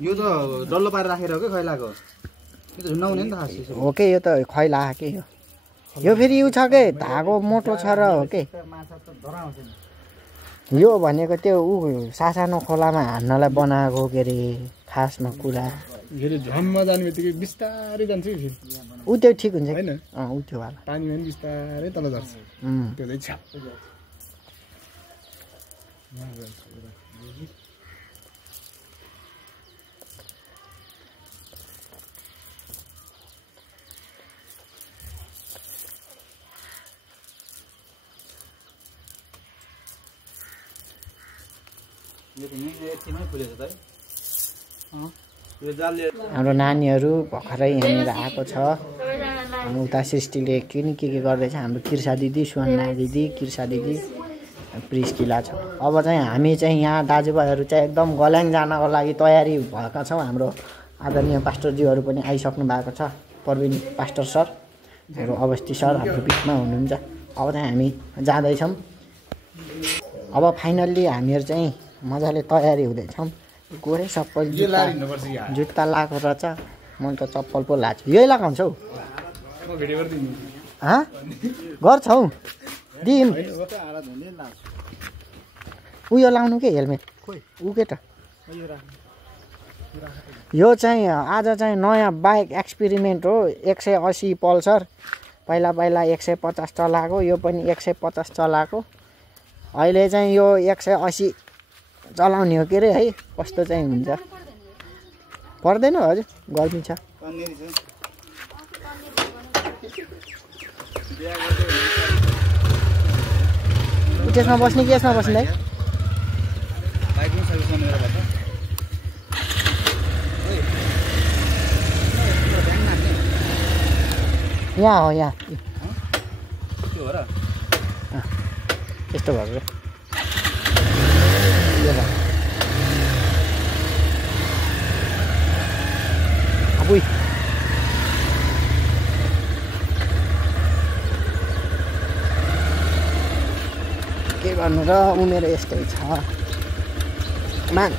यो त डल्लो पारेर राखेर हो के खैलाको यो त झुन्ना हुने नि त खास हो के यो त खैला के यो फेरि यो छ के धागो मोटो छ र हो के यो भनेको त्यो ऊ सासानो खोलामा हान्नलाई बनाएको के अरे खासमा कुरा झममा जाने बित्तिकै बिस्तारै जान्छ कि ऊ त्यो ठिक हुन्छ हैन ऊ त्यो वाला पानीमा पनि बिस्तारै तल झर्छ त्यो चाहिँ छ्याप हाम्रो नानीहरू भर्खरै यहाँनिर आएको छ उता सृष्टिले के गर्दैछ हाम्रो किर्सा दिदी सुवन्ना दिदी किर्सा दिदी प्रिस्किला छ अब चाहिँ हामी चाहिँ यहाँ दाजुभाइहरू चाहिँ एकदम गल्याङ जानको लागि तयारी भएका छौँ हाम्रो आदरणीय पास्टरज्यूहरू पनि आइसक्नु भएको छ प्रवीण पास्टर सर हाम्रो अवस्थी सर हाम्रो बिचमा हुनुहुन्छ अब चाहिँ हामी जाँदैछौँ अब फाइनल्ली हामीहरू चाहिँ मजाले तयारी हुँदैछौँ गोरे सप्पल जुत्ता लगाएको रहेछ मैले त चप्पल पो लाएको छु यही लगाउँछौ गर्छौ दिम उयो लाउनु के हेलमेट ऊ के त यो चाहिँ आज चाहिँ नयाँ बाइक एक्सपेरिमेन्ट हो 180 पल्सर पहिला 150 चलाएको यो पनि 150 चलाएको अहिले चाहिँ यो 180 चलाउने हो के अरे है कस्तो चाहिँ हुन्छ पर्दैन हजुर गर्मी छ त्यसमा बस्ने कि यसमा बस्ने यहाँ हो यहाँ यस्तो भएको अबुई के गर्नु र उमेर यस्तै छ मान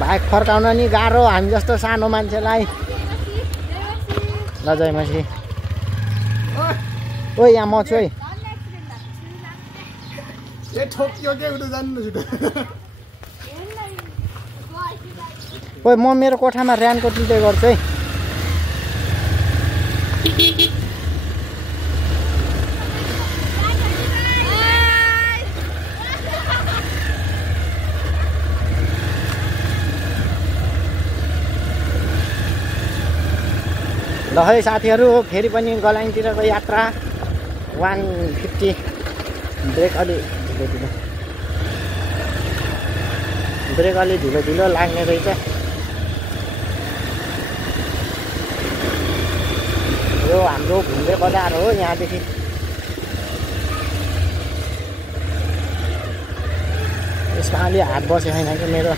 बाइक फर्काउन नि गाह्रो हामी जस्तो सानो मान्छेलाई ल जय मसी ओ यहाँ म छु है ओ म मेरो कोठामा ऱ्यानको लिँदै गर्छु है ल है साथीहरू फेरि पनि गलाङतिरको यात्रा 150 ब्रेक अलि ढिलो ढिलो लाग्ने रहेछ यो हाम्रो घुम्रे बजार हो यहाँदेखि यसमा अलि हात बसेको छैन कि मेरो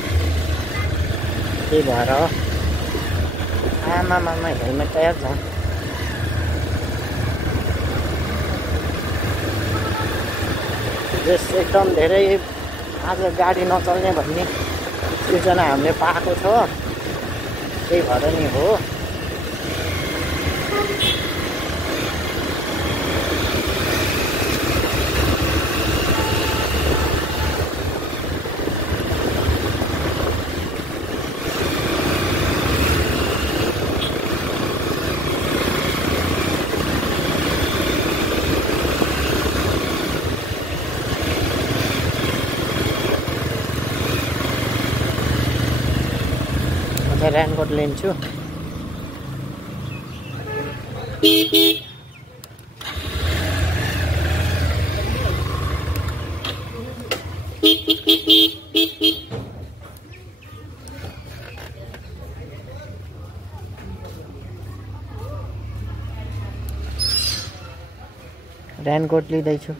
त्यही भएर हो आमामा हेलमेट तयार छ यस एकदम धेरै आज गाडी नचल्ने भन्ने सूचना हामीले पाएको छ त्यही भएर नि हो रेनकोट लिन्छु रेनकोट लिँदैछु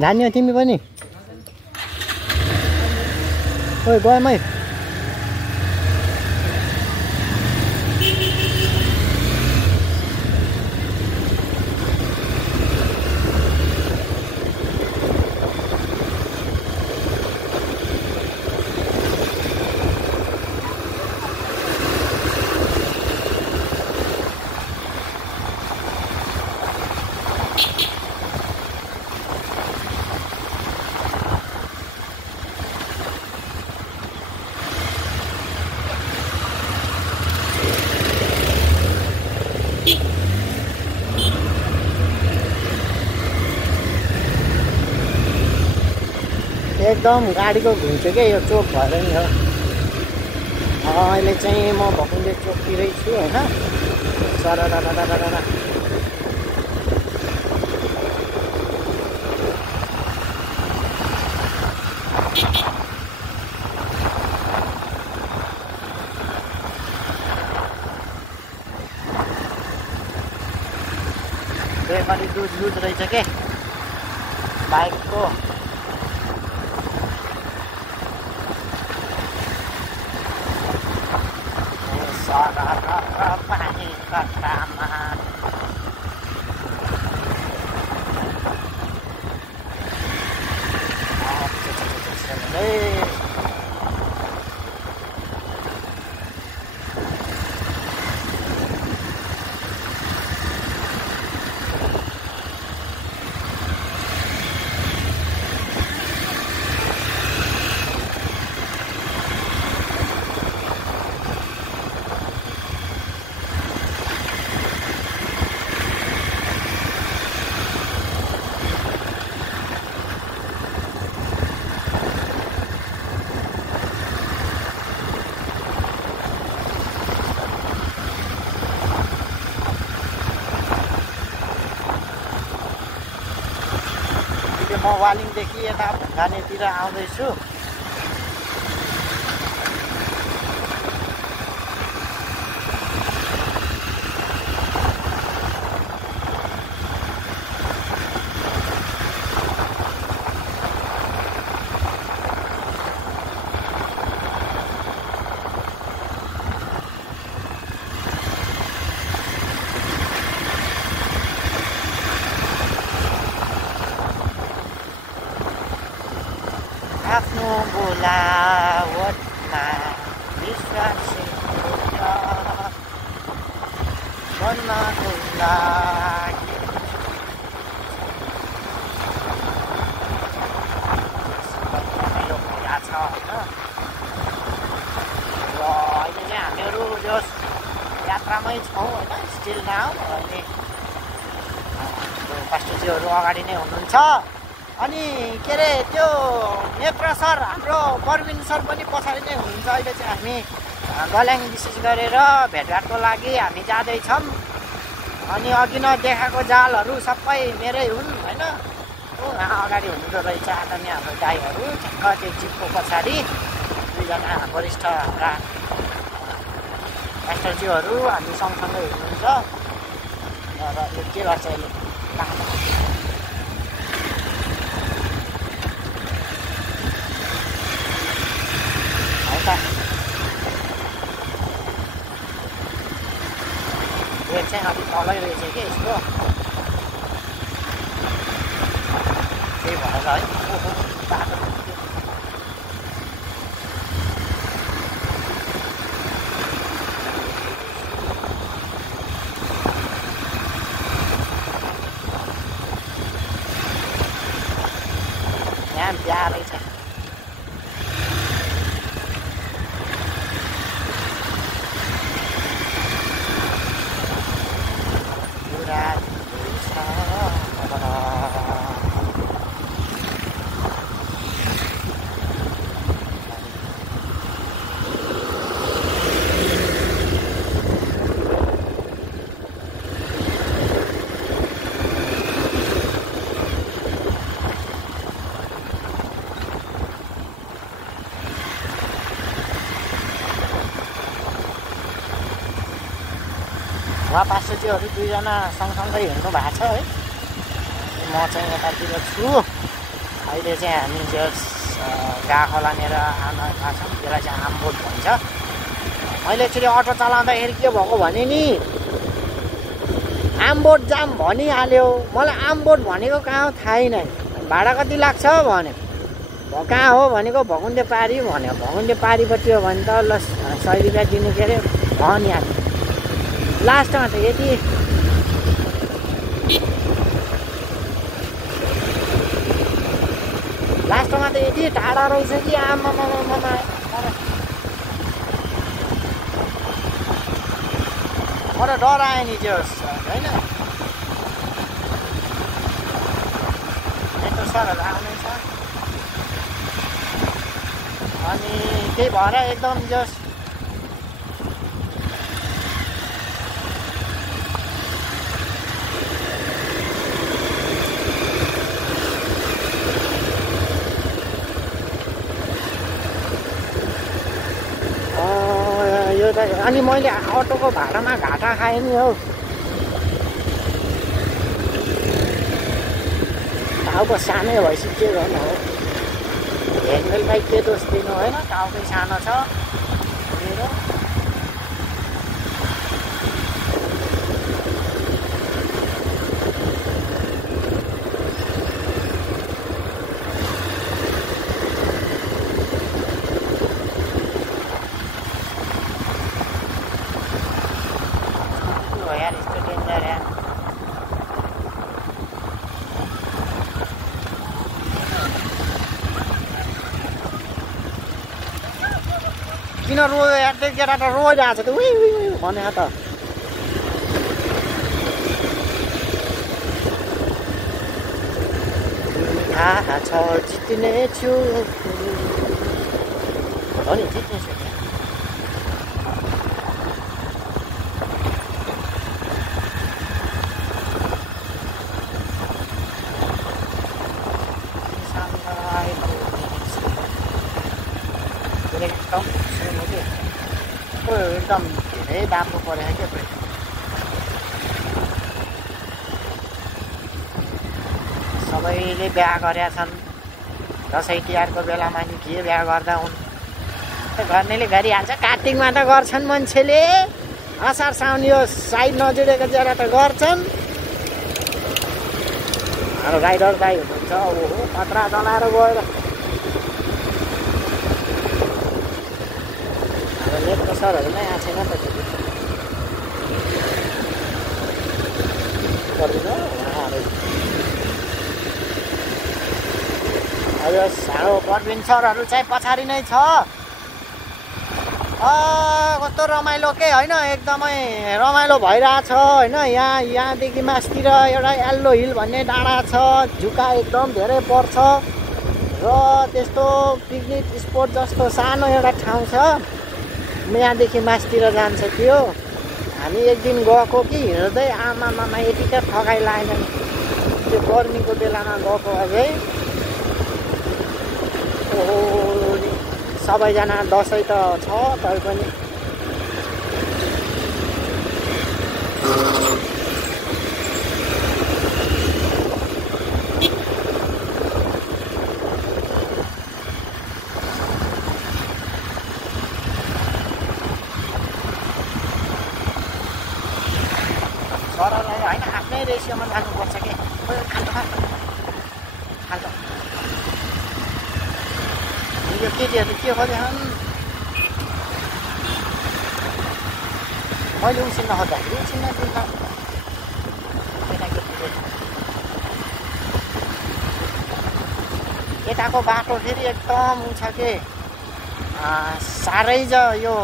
जान्यो तिमी पनि ओइ गएँ है एकदम गाडीको घुम्छु क्या यो चोक भएर नि हो अहिले चाहिँ म भकुन्डे चोकतिरै छु होइन सररररररर ब्रेक अलि लुज रहेछ के बाइकको पानी कट्टामा म वालिङदेखि यता ढुङ्गानेतिर आउँदैछु आफ्नो बोलावटमा विश्वासी बन्नको लागि यो कुरा छ होइन र अहिले चाहिँ हामीहरू जस यात्रामै छौँ होइन स्टिल नाउ अहिले पास्टरजीहरू अगाडि नै हुनुहुन्छ अनि के अरे त्यो नेत्र सर हाम्रो परविन सर पनि पछाडि नै हुनुहुन्छ अहिले चाहिँ हामी गल्याङ विशेष गरेर भेटघाटको लागि हामी जाँदैछौँ अनि अघि न देखाएको जालहरू सबै मेरै हुन् होइन उहाँ अगाडि हुनुहुँदो रहेछ आदरणीय हाम्रो दाइहरू ठ्याक्क त्यो जिपको पछाडि दुईजना वरिष्ठ हाम्रा मास्टरज्यूहरू हामी सँगसँगै हुनुहुन्छ र यो के गर्छ अहिले ब्रेक चाहिँ अलिक तलै रहेछ कि यसको त्यही भएर है बाटो यहाँ बिहा रहेछ उहाँ पास्टरजीहरू दुईजना सँगसँगै हिँड्नु भएको छ है म चाहिँ यतातिर छु अहिले चाहिँ हामी जस गाखलानेर आउन थाहा छ त्यसलाई चाहिँ आमबोट भन्छ। मैले एकचोटि अटो चलाउँदाखेरि के भएको भने नि आमबोट जाम भनिहाल्यो। मलाई आमबोट भनेको कहाँ हो थाहै नै। भाडा कति लाग्छ भन्यो, कहाँ हो भनेको भकुन्डे पारी भन्यो। भकुन्डे पारीपट्टि हो भने त ल 100 रुपियाँ दिनु के अरे भनिहाल्यो। लास्टमा त यति टाढा रहेछ कि आमा मलाई डर आयो नि त्यो होइन। यस्तो सरहरू आउने छ अनि त्यही भएर एकदम जस अनि मैले अटोको भाडामा घाटा खाएँ नि हौ। टाउको सानै भएपछि के गर्नु हो, हेन्डललाई के दोष दिनु होइन, टाउकै सानो छ मेरो। किन रोयो यार, त्यो केटा त रोइरहेको छ त उही भने त। थाहा छ जित्ने छु हो नि, जित्ने छु। एकदम धेरै राम्रो परेको क्या ब्रेक। सबैले बिहा गरेका छन्, दसैँ तिहारको बेलामा नि के बिहा गर्दा हुन्, गर्नेले गरिहाल्छ। कार्तिकमा त गर्छन् मान्छेले, असार साउन यो साइड नजुडेको जरा त गर्छन्। हाम्रो राइडर दाइ हुनुहुन्छ, ओहो खतरा चलाएर गएर लेखको सरहरू नै आएको छैन त पर्दैन उहाँहरू। अब सानो प्रवीण सरहरू चाहिँ पछाडि नै छ। कस्तो रमाइलो के होइन, एकदमै रमाइलो भइरहेछ होइन। यहाँदेखि मासतिर एउटा येल्लो हिल भन्ने डाँडा छ, झुका एकदम धेरै पर्छ र त्यस्तो पिकनिक स्पोट जस्तो सानो एउटा ठाउँ छ। यहाँदेखि मासतिर जान्छ त्यो। हामी एक दिन गएको कि हिँड्दै आमामा यतिकै ठगाइ लागेन। त्यो गर्मीको बेलामा गएको अझै। ओहो सबैजना दसैँ त छ तर पनि सरलाई होइन आफ्नै रेसियोमा जानुपर्छ कि। खाल्टो यो केटीहरू के खोजेछन्, मैले उसिन्न खोज्दाखेरि उसिन्न दिन्छ केटाकेटीले। यताको बाटो फेरि एकदम उ छ के साह्रै यो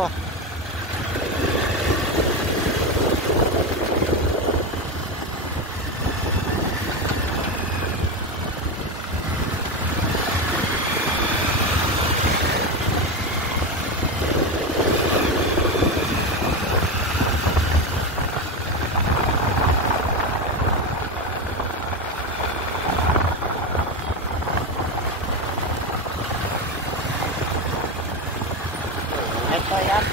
यार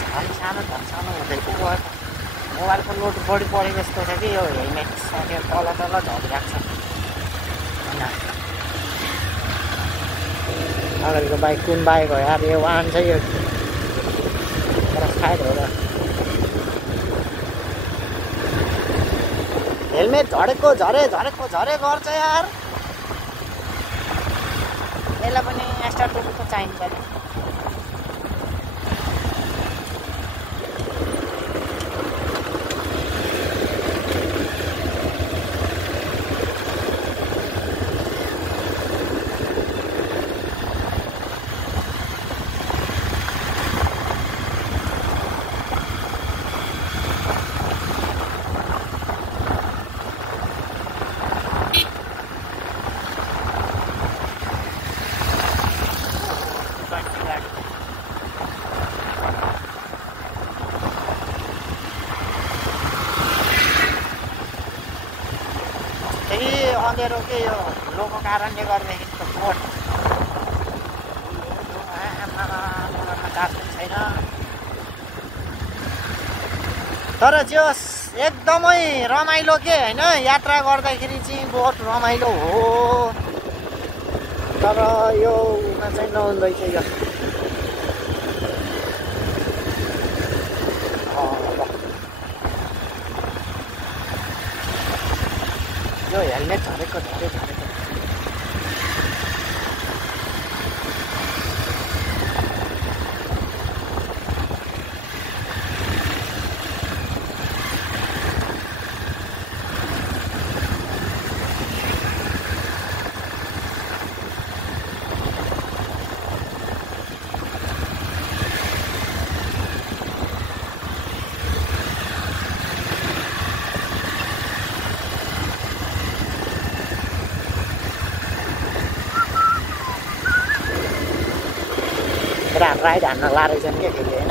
झन् सानो हुँदै पो गयो। मोबाइलको लोड बढी परेको जस्तो छ कि यो हेलमेट सकेर तल झरिरहेको छ होइन। अगाडिको बाइक कुन बाइक हो यार यो वाहन चाहिँ यो खाएर होला हेलमेट झरेको झरे गर्छ यार यसलाई पनि एक्स्ट्रा टोपी त चाहिन्छ नि अँधेरो के यो धुलोको कारणले गर्दाखेरि त बोट छैन तर जस एकदमै रमाइलो के होइन यात्रा गर्दाखेरि चाहिँ बहुत रमाइलो हो तर यो चाहिँ नहुँदैछ यो हेलमेट झरेको राइड हान्न लारहेछन् क्या फेरि होइन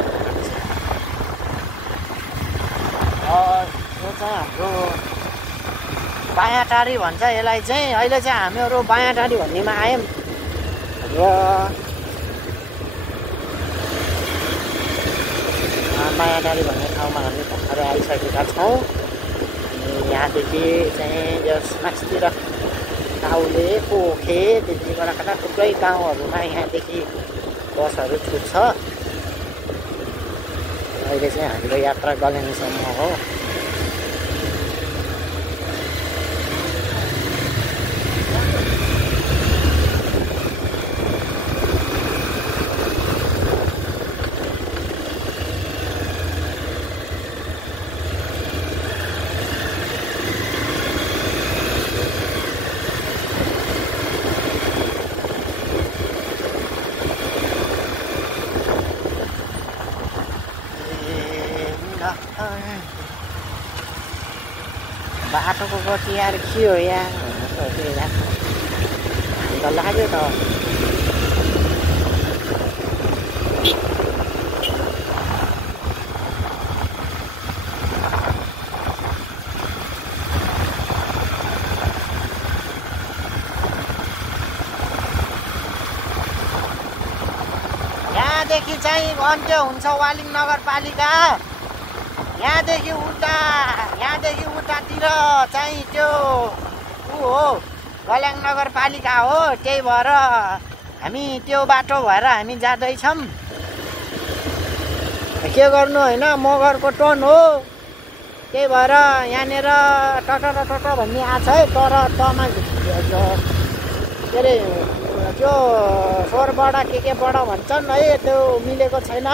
यो चाहिँ हाम्रो बायाँटारी भन्छ यसलाई चाहिँ अहिले चाहिँ हामीहरू बायाँटारी भन्नेमा आयौँ र बायाँटारी भन्ने ठाउँमा हामी भर्खरै आइसकेका छौँ यहाँदेखि चाहिँ जस माथितिर काउले पोखे त्यति कता थुप्रै गाउँहरूमा यहाँदेखि बसहरू छुट्छ अहिले चाहिँ हाम्रो यात्रा गल्याङसम्म हो बाटोको गति यार के हो यार त लाग्यो त यहाँदेखि चाहिँ अन्त्य हुन्छ वालिङ नगरपालिका यहाँदेखि उतातिर चाहिँ त्यो ऊ हो गल्याङ नगरपालिका हो त्यही भएर हामी त्यो बाटो भएर हामी जाँदैछौँ के गर्नु होइन मगरको टोन हो त्यही भएर यहाँनिर टट भन्ने आएको छ है तर तमा के अरे त्यो स्वरबाट केबाट भन्छन् है त्यो मिलेको छैन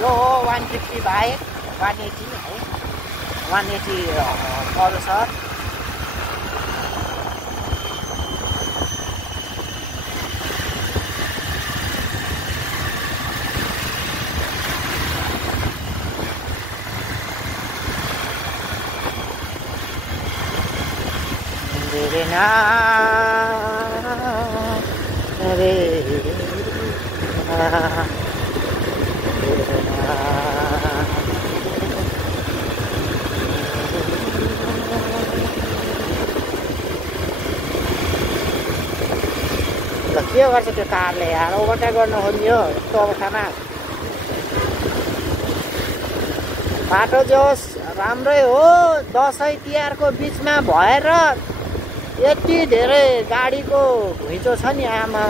यो हो 150 बाहेक 180 है 180 पल्सर के गर्छ त्यो कारले यार ओभरटेक गर्न खोज्यो यस्तो अवस्थामा बाटो जोस् राम्रै हो। दसैँ तिहारको बिचमा भएर यति धेरै गाडीको घुइँचो छ नि आमा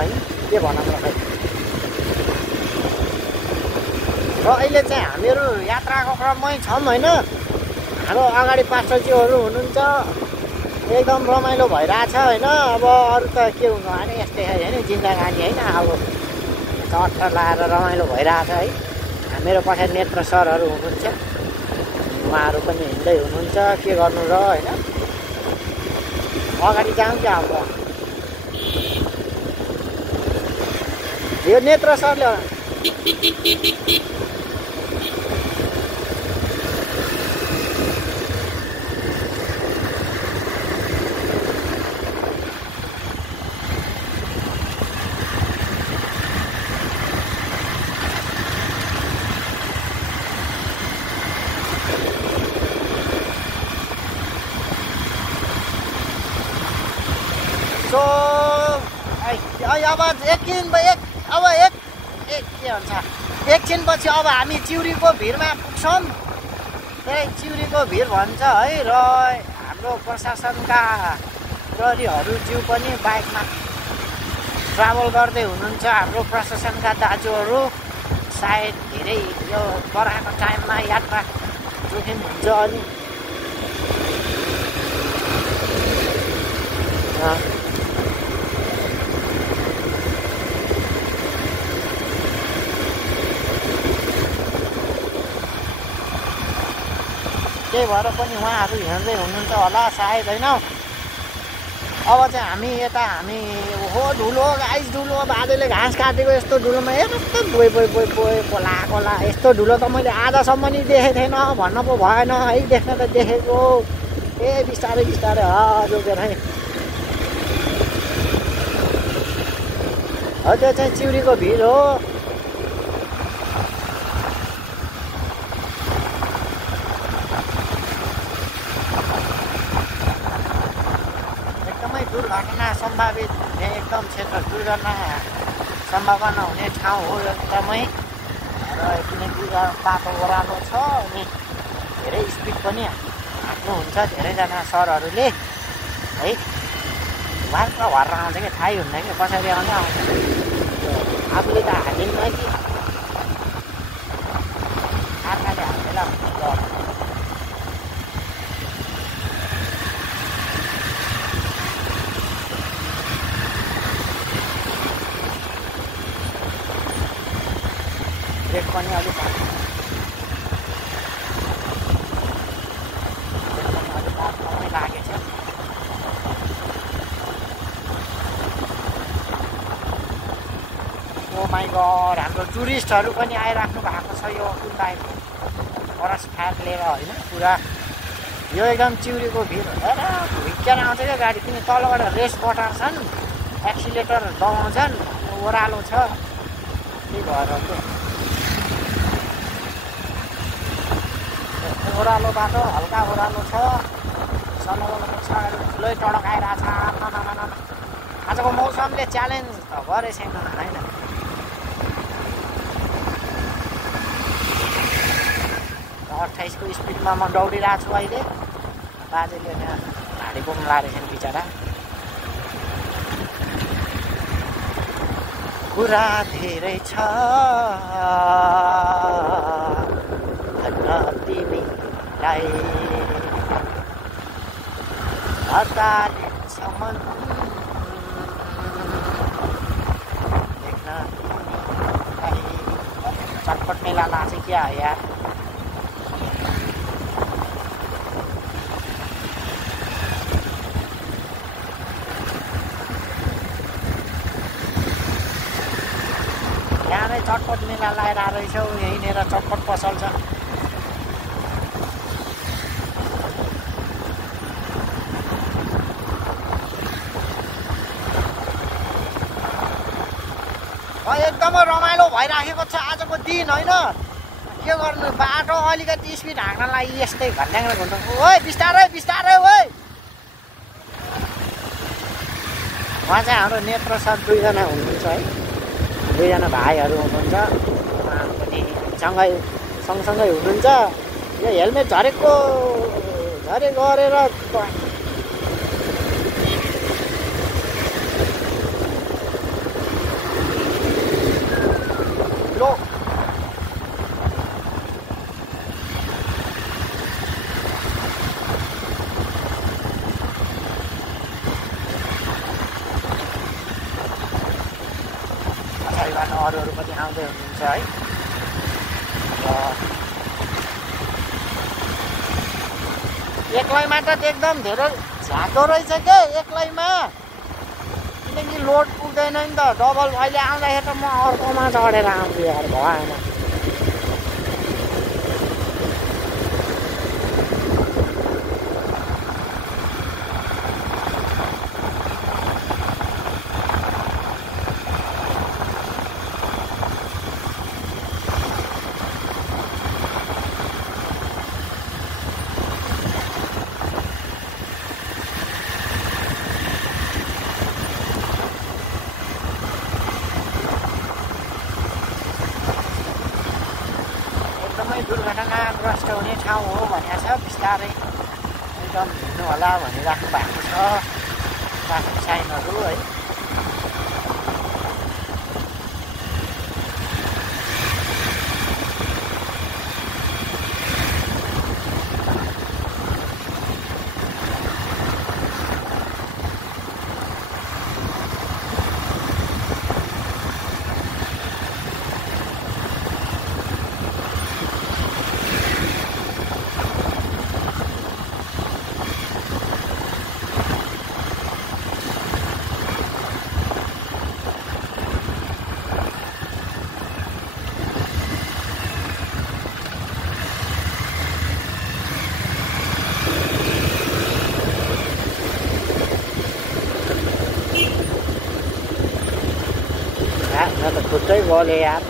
है के भनौँ र खै। र अहिले चाहिँ हामीहरू यात्राको क्रममै छौँ होइन। हाम्रो अगाडि पास्टरज्यूहरू हुनुहुन्छ, एकदम रमाइलो भइरहेछ होइन। अब अरू त के हुनु भने यस्तै होइन जिन्दगानी होइन। अब चट्ट लाएर रमाइलो भइरहेछ है। मेरो पछि नेत्र सरहरू हुनुहुन्छ, उहाँहरू पनि हिँड्दै हुनुहुन्छ। के गर्नु र होइन, अगाडि जाउँ क्या अब। यो नेत्र सरले एकछिनपछि अब हामी चिउरीको भिरमा पुग्छौँ। त्यही चिउरीको भिर भन्छ है। र हाम्रो प्रशासनका प्रहरीहरू ज्यू पनि बाइकमा ट्राभल गर्दै हुनुहुन्छ। हाम्रो प्रशासनका दाजुहरू सायद धेरै यो बर्खाको टाइममा यात्रा जोखिम हुन्छ अनि त्यही भएर पनि उहाँहरू हिँड्दै हुनुहुन्छ होला सायद होइन। अब चाहिँ हामी यता हामी हो धुलो गाइस धुलो बाजेले घाँस काटेको यस्तो धुलोमा यस्तो बोइ बोइ बोइ बोइ कोला कोला यस्तो धुलो त मैले आजसम्म नि देखेको थिएन भन्न पो भएन है। देख्न त देखेको ए बिस्तारै बिस्तारै जोगेर है। हो त्यो चाहिँ चिउरीको भिर हो। दुर्घटना सम्भावित हुने एकदम क्षेत्र, दुर्घटना सम्भावना हुने ठाउँ हो एकदमै। र किनकि बाटो ओह्रालो छ अनि धेरै स्पिड पनि हाँक्नुहुन्छ धेरैजना सरहरूले है। वार्क भएर आउँछ कि थाहै हुन्न कि कसरी आउँछ आफूले त हालिन्न कि आर्काले हालेर हुन्छ। ब्रेक पनि अलिक लागेछ। ओ माइ गड हाम्रो टुरिस्टहरू पनि आइराख्नु भएको छ यो कुन्दाई फरेस्ट फायर लिएर होइन। पुरा यो एकदम चिउरीको भिर हेर भुइँकेर आउँछ क्या गाडी। किन तलबाट रेस बटार्छन्, एक्सिलेटर दबाउँछन्, ओह्रालो छ त्यही भएर ओह्रालो बाटो हल्का ओह्रालो छ। सलगलको छ ठुलै टडक आइरहेछ। आजको मौसमले च्यालेन्ज त गरे छैन होइन। 28 को स्पिडमा म दौडिरहेको छु अहिले। बाजेले यहाँ भाडी बोक्नु लागेछन् बिचरा। कुरा धेरै छ भन्न तिमीलाई हतालिन्छ मन देख्न तिमीलाई। चटपट मेला लाग्छ क्या यार। यहाँरै चटपट मेला लगाएर रहेछौ। यहीँनिर चटपट पसल छ। एकदमै रमाइलो भइराखेको छ आजको दिन होइन। के गर्नु बाटो अलिकति स्पिड हाँक्नलाई यस्तै घन्याङ घुन्छ। ओइ बिस्तारै बिस्तारै ओइ। उहाँ चाहिँ हाम्रो नेत्र सर दुईजना हुनुहुन्छ है। दुईजना भाइहरू हुनुहुन्छ। उहाँहरू पनि सँगै सँगसँगै हुनुहुन्छ। यो हेलमेट झरे गरेर लो पछाडिबाट अरूहरू पनि आउँदै हुनुहुन्छ है। एक्लैमा त एकदम धेरै झाँटो रहेछ के एक्लैमा, किनकि लोड पुग्दैन नि त। डबल अहिले आउँदाखेरि त म अर्कोमा चढेर आउँछु यार, भएन। दुर्घटनाग्रस्त हुने ठाउँ हो भनेको छ। बिस्तारै एकदम हिँड्नु होला भनिराख्नु भएको छ ट्राफिक साइनहरू है। खुट्टै गल्यो यार।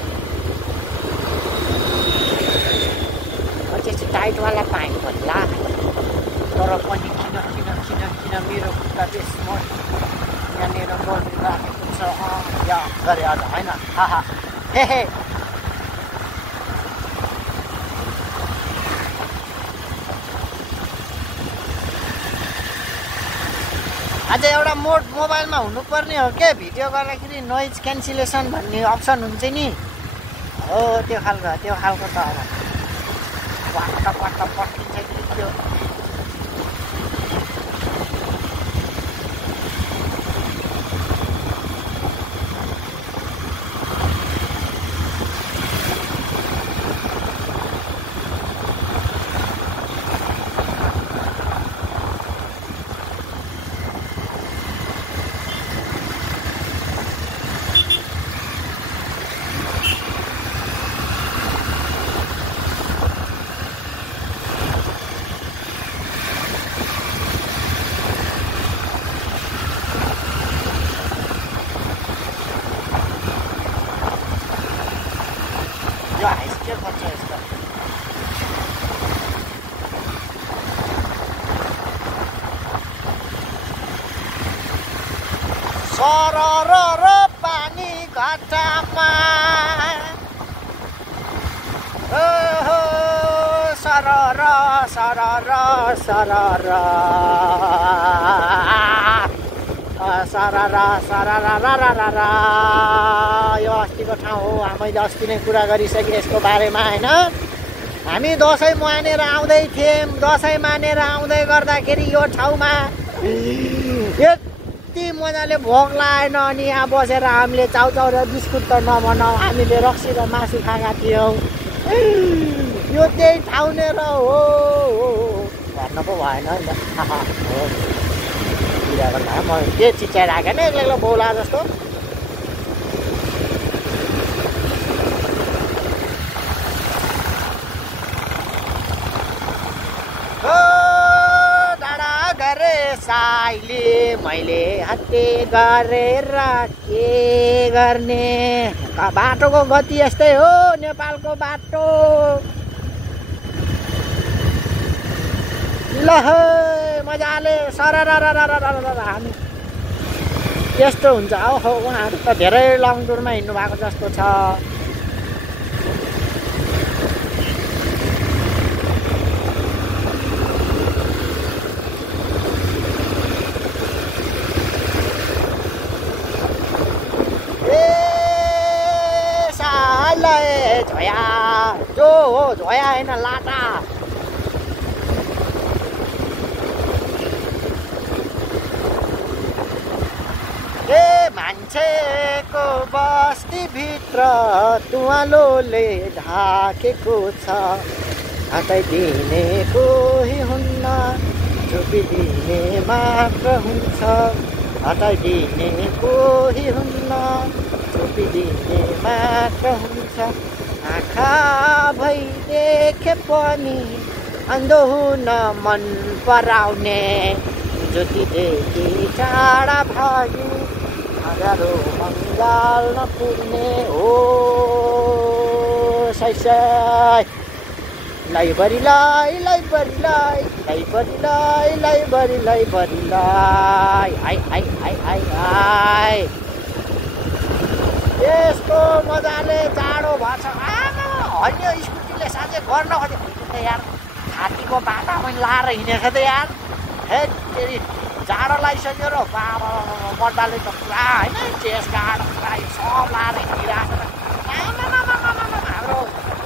त्यस्तो टाइटवाला पाइन् होला, तर पनि किन मेरो खुट्टा त्यसमा यहाँनिर गरिराखेको छ। या गरे अझ होइन, हाहा हे अझ एउटा मोबाइलमा हुनुपर्ने हो के, भिडियो गर्दाखेरि नोइज क्यान्सलेसन भन्ने अप्सन हुन्छ नि, हो त्यो खालको त अब पट्ट पट्टिन्छ कि त्यो। सरर पानी घटामा ओहो सरर सरर सरर सरर सरर यो अस्तिको ठाउँ हो। मैले अस्ति नै कुरा गरिसकेँ यसको बारेमा होइन। हामी दसैँ मानेर आउँदै थियौँ, दसैँ मानेर आउँदै गर्दाखेरि यो ठाउँमा यति मजाले भोक लागेन। अनि यहाँ बसेर हामीले चाउचाउ र बिस्कुट त नबनाऊ, हामीले रक्सी र मासु खाएका थियौँ। यो त्यही ठाउँ नै र हो भन्नु पो भएन नि त। हो म के चिच्याइ राखेन एक्लै बोला जस्तो। साइले मैले हत्ते गरेर के गर्ने। बाटोको गति यस्तै हो नेपालको बाटो। ल मजाले सरर हामी यस्तो हुन्छ। ओहो उहाँहरू त धेरै लङ टुरमा हिँड्नु भएको जस्तो छ। झया जो हो झया होइन लाटा मान्छेको बस्तीभित्र तुवालोले ढाकेको छ हटाइदिने कोही हुन्न छोपिदिने मात्र हुन्छ हटाइदिने कोही हुन्न छोपिदिने मात्र हुन्छ आँखा भई देखे पनि अन्धो हुन मन पराउने ज्योतिदेखि टाढा भागी हजारो मङ्गाल नपुग्ने हो साइसाई लाइबरीलाई लाइबरीलाई लाइबरीलाई लाइबरीलाई बरीलाई आइ आइ आइ आइ आइ यस्तो मजाले जाडो भएको छ होइन स्कुटीले साँच्चै गर्न खोजेको यार हात्तीको बाटा मैले लाएर हिँडेको त यार हे तेरि जाडो लगाइसक्यो र बाबा बड्डाले त पुरा होइन चेस गाड पुरा यो सब लाएर हिँडिरहेको छ हाम्रो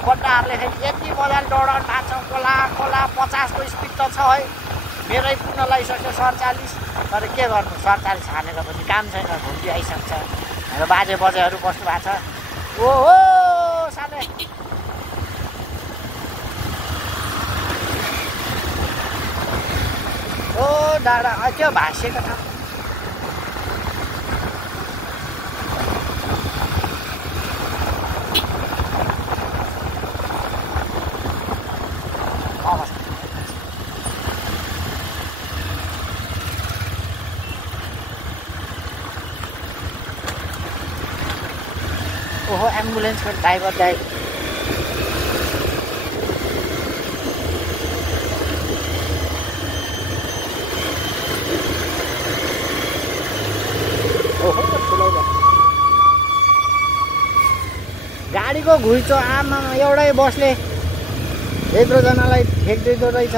बड्डाहरूले फेरि यति मजाले दौडाउनु भएको छ खोला खोला 50को स्पिड त छ है मेरै पुग्न लगाइसक्यो 47 तर के गर्नु 47 हानेर पनि काम छैन घुम्ती आइसक्छ हाम्रो बाजे बजेहरू बस्नु भएको छ ओहो साले ओ डाँडा त्यो भाँसिएको छ ओहो एम्बुलेन्सको ड्राइभर दाइ गाडीको घुइँचो आमा एउटै बसले यत्रोजनालाई ठेक्दिँदो रहेछ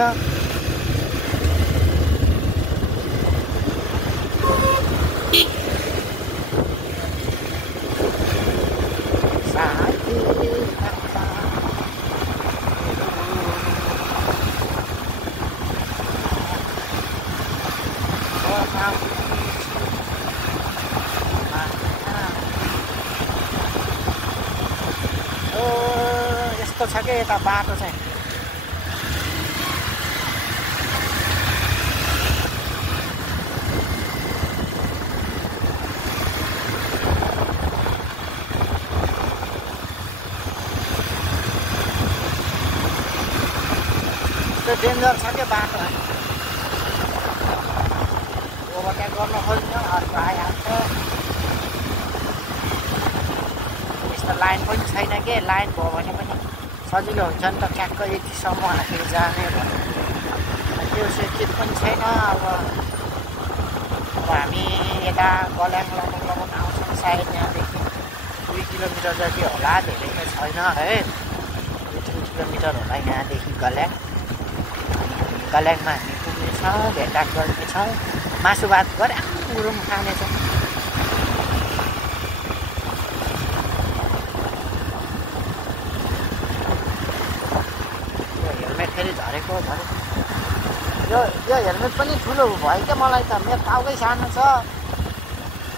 यस्तो छ के यता बाटो चाहिँ त्यो डेन्जर छ के बाटो ओभरटेक गर्न खोज्छ अर्को आइहाल्छ यस्तो लाइन पनि छैन के लाइन भयो भने पनि सजिलो हुन्छ नि त ट्याक्क यतिसम्म आखिर जाने भने त्यो सुरक्षित पनि छैन अब हामी यता गल्याङ लगन आउँछौँ सायद यहाँदेखि 2 किलोमिटर जति होला धेरै त छैन है 2-3 किलोमिटर होला यहाँदेखि गल्याङमा हामी पुग्नेछौँ भेटघाट गर्नेछौँ मासु भात गरे गुरुङ खानेछौँ फेरि झरेको यो हेलमेट पनि ठुलो भयो क्या मलाई त मेरो टाउकै सानो छ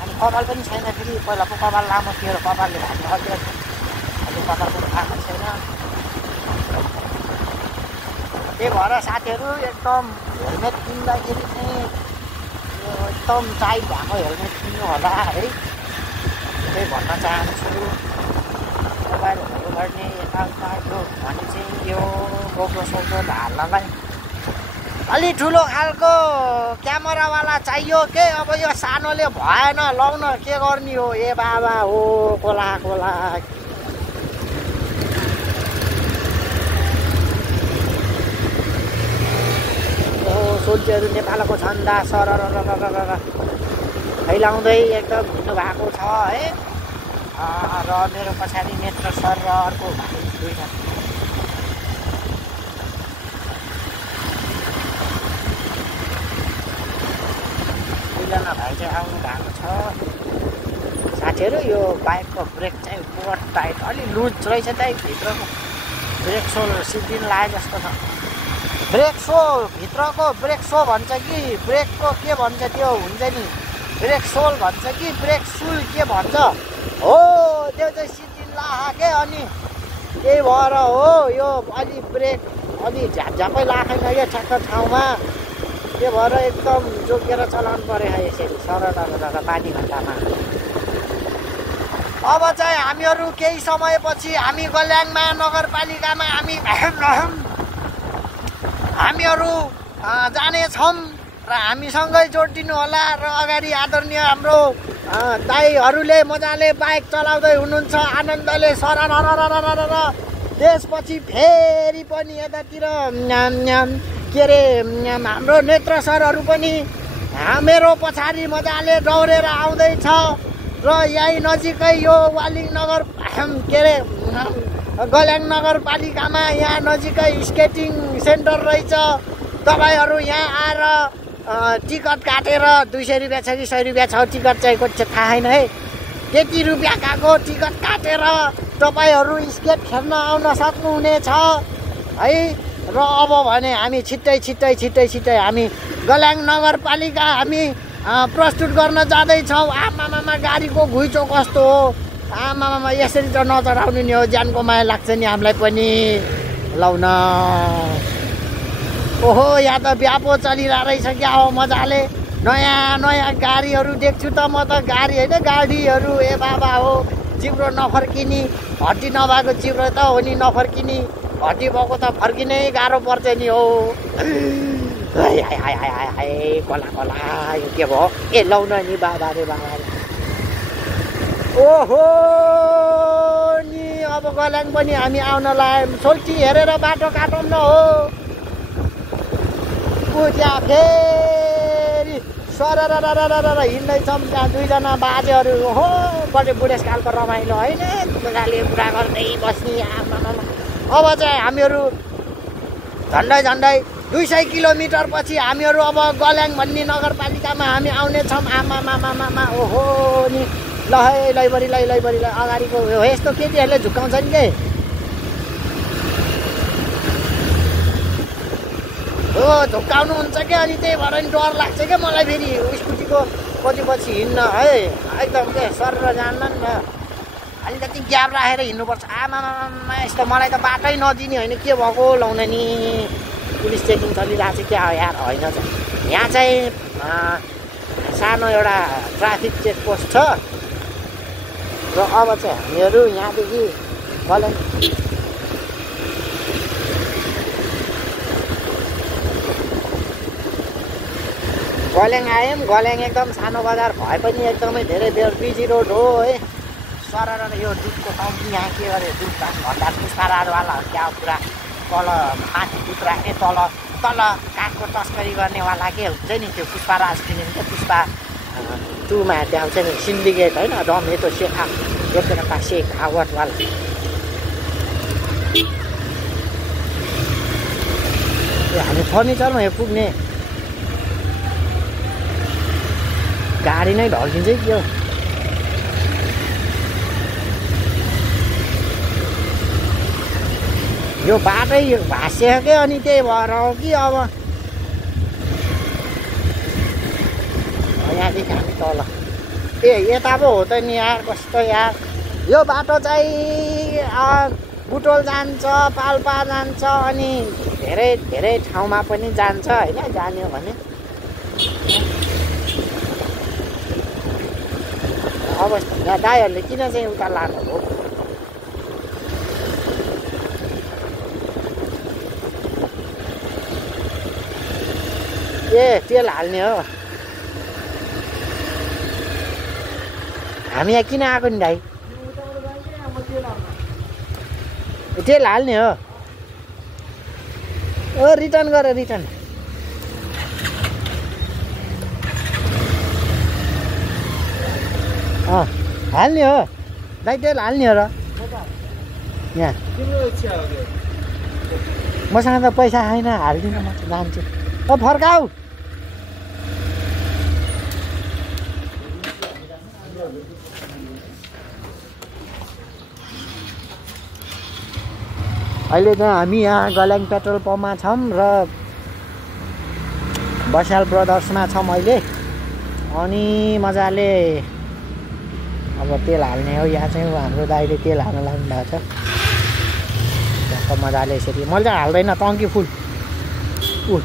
अनि कपाल पनि छैन फेरि पहिला पो कपाल लामो थियो र कपालले भाग्नु अझै अहिले कपाल पनि आएको छैन त्यही भएर साथीहरू एकदम हेलमेट किन्दाखेरि चाहिँ एकदम टाइट भएको हेलमेट किन्नु होला है त्यही भन्न चाहन्छु मोबाइलहरू गर्ने यताउता यो भने चाहिँ यो गोप्रो सोप्रो हाल्नलाई अलि ठुलो खालको क्यामेरावाला चाहियो के अब यो सानोले भएन लाउन के गर्ने हो ए बाबा हो खोला खोला सोल्टीहरू नेपालको झन्डा सरर फैलाउँदै एकदम हिँड्नु भएको छ है र मेरो पछाडि नेत्र सर र अर्को भाइ दुईजना भाइ चाहिँ आउनु भएको छ साथीहरू यो बाइकको ब्रेक चाहिँ बहुत टाइट अलि लुज रहेछ चाहिँ भित्रको ब्रेक सोल सिद्धिन लागे जस्तो छ ब्रेक सो भित्रको ब्रेक सो भन्छ कि ब्रेकको के भन्छ त्यो हुन्छ नि ब्रेक सोल भन्छ कि ब्रेक सुल के भन्छ हो त्यो चाहिँ सिद्धिन लागे अनि त्यही भएर हो यो अलि ब्रेक अलि झ्यापझ्यापै लाखेन यो ठ्याक्क ठाउँमा त्यो भएर एकदम जोगिएर चलाउनु पऱ्यो यसरी सरर पानी घन्टामा अब चाहिँ हामीहरू केही समयपछि हामी गल्याङ महानगरपालिकामा हामीहरू जानेछौँ र हामीसँगै जोडिदिनु होला र अगाडि आदरणीय हाम्रो दाइहरूले मजाले बाइक चलाउँदै हुनुहुन्छ आनन्दले सरर त्यसपछि फेरि पनि यतातिर के अरे हाम्रो नेत्र सरहरू पनि मेरो पछाडि मजाले दौडेर आउँदैछ र यही नजिकै यो वालिङ नगर के अरे गल्याङ नगरपालिकामा यहाँ नजिकै स्केटिङ सेन्टर रहेछ तपाईँहरू यहाँ आएर टिकट काटेर 200 रुपियाँ छ कि 100 रुपियाँ छ टिकट चाहिँ कति थाहा छैन है त्यति रुपियाँको टिकट काटेर तपाईँहरू स्केट खेल्न आउन सक्नुहुनेछ है र अब भने हामी छिट्टै हामी गल्याङ नगरपालिका हामी प्रस्तुत गर्न जाँदैछौँ आमामामा गाडीको घुइँचो कस्तो हो आमामामा यसरी त नचढाउनु नि हो ज्यानको माया लाग्छ नि हामीलाई पनि लाउन ओहो यहाँ त ब्यापो चलिरहेको रहेछ क्या हो मजाले नयाँ गाडीहरू देख्छु त म त गाडी होइन गाडीहरू ए बाबा हो जिब्रो नफर्किने हड्डी नभएको जिब्रो त हो नि नफर्किने हड्डी भएको त फर्किनै गाह्रो पर्छ नि हो कला यो के भयो ए लाउन नि बाबा रे ओहो नि अब गल्याङ पनि हामी आउन लाग्यौँ सोल्टी हेरेर बाटो काटौँ न हो त्यहाँ फेरि सरर हिँड्दैछौँ त्यहाँ 2 जना बाजेहरू हो बडे बुढेसकालको रमाइलो होइन बुढाले कुरा गर्दै बस्ने आमामा अब चाहिँ हामीहरू झन्डै 200 किलोमिटर पछि हामीहरू अब गल्याङ भन्ने नगरपालिकामा हामी आउनेछौँ आमामामामा ओहो नि लैबरी अगाडिको हो यस्तो केटीहरूले झुक्काउँछ नि के हो झुक्काउनुहुन्छ क्या अनि त्यही भएर नि डर लाग्छ क्या मलाई फेरि स्कुटीको पछि हिँड्न है एकदम के सर जान्न नि त अलिकति ग्याप राखेर हिँड्नुपर्छ आमामा यस्तो मलाई त बाटै नदिने होइन के भएको लाउन नि पुलिस चेकिङ चलिरहेको छ क्या यार होइन यहाँ चाहिँ सानो एउटा ट्राफिक चेकपोस्ट छ र अब चाहिँ हामीहरू यहाँदेखि गल्याङ आयौँ गल्याङ एकदम सानो बजार भए पनि एकदमै धेरै बिजी रोड हो है सरर यो दुधको कम्पनी यहाँ के गरे दुध भण्डार पुष्पारावाला क्या पुरा तल माथि दुध राख्ने तल काठको तस्करी गर्नेवाला के हुन्छ नि त्यो पुष्पाराज किन्यो भने पुष्पा 2मा देखाउँछ नि सिन्डिकेट होइन रमेतो शेखा एउटा शेखावटवाला हामी फर्निचरमा यो पुग्ने गाडी नै ढल्किन्छ कि हो यो बाटै भाँसियो क्या अनि त्यही भएर हो कि अब यहाँदेखि हामी तल ए यता पो हो त नि यार कस्तो यार यो बाटो चाहिँ बुटोल जान्छ पाल्पा जान्छ अनि धेरै ठाउँमा पनि जान्छ होइन जान्यो भने अवस्था यहाँ दाइहरूले किन चाहिँ उता लानु हो ए तेल हाल्ने हो हामी यहाँ किन आएको नि दाइ तेल हाल्ने हो ओ रिटर्न गर रिटर्न हाल्ने हो दाइ तेल हाल्ने हो र यहाँ मसँग त पैसा छैन हालिदिनु म जान्छु ओ फर्काऊ अहिले चाहिँ हामी यहाँ गल्याङ पेट्रोल पम्पमा छौँ र बस्याल ब्रदर्समा छौँ अहिले। अनि मजाले अब तेल हाल्ने हो। यहाँ चाहिँ हाम्रो दाइले तेल हाल्न लाग्नु भएको छ मजाले यसरी। मैले चाहिँ हाल्दैन, टङ्की फुल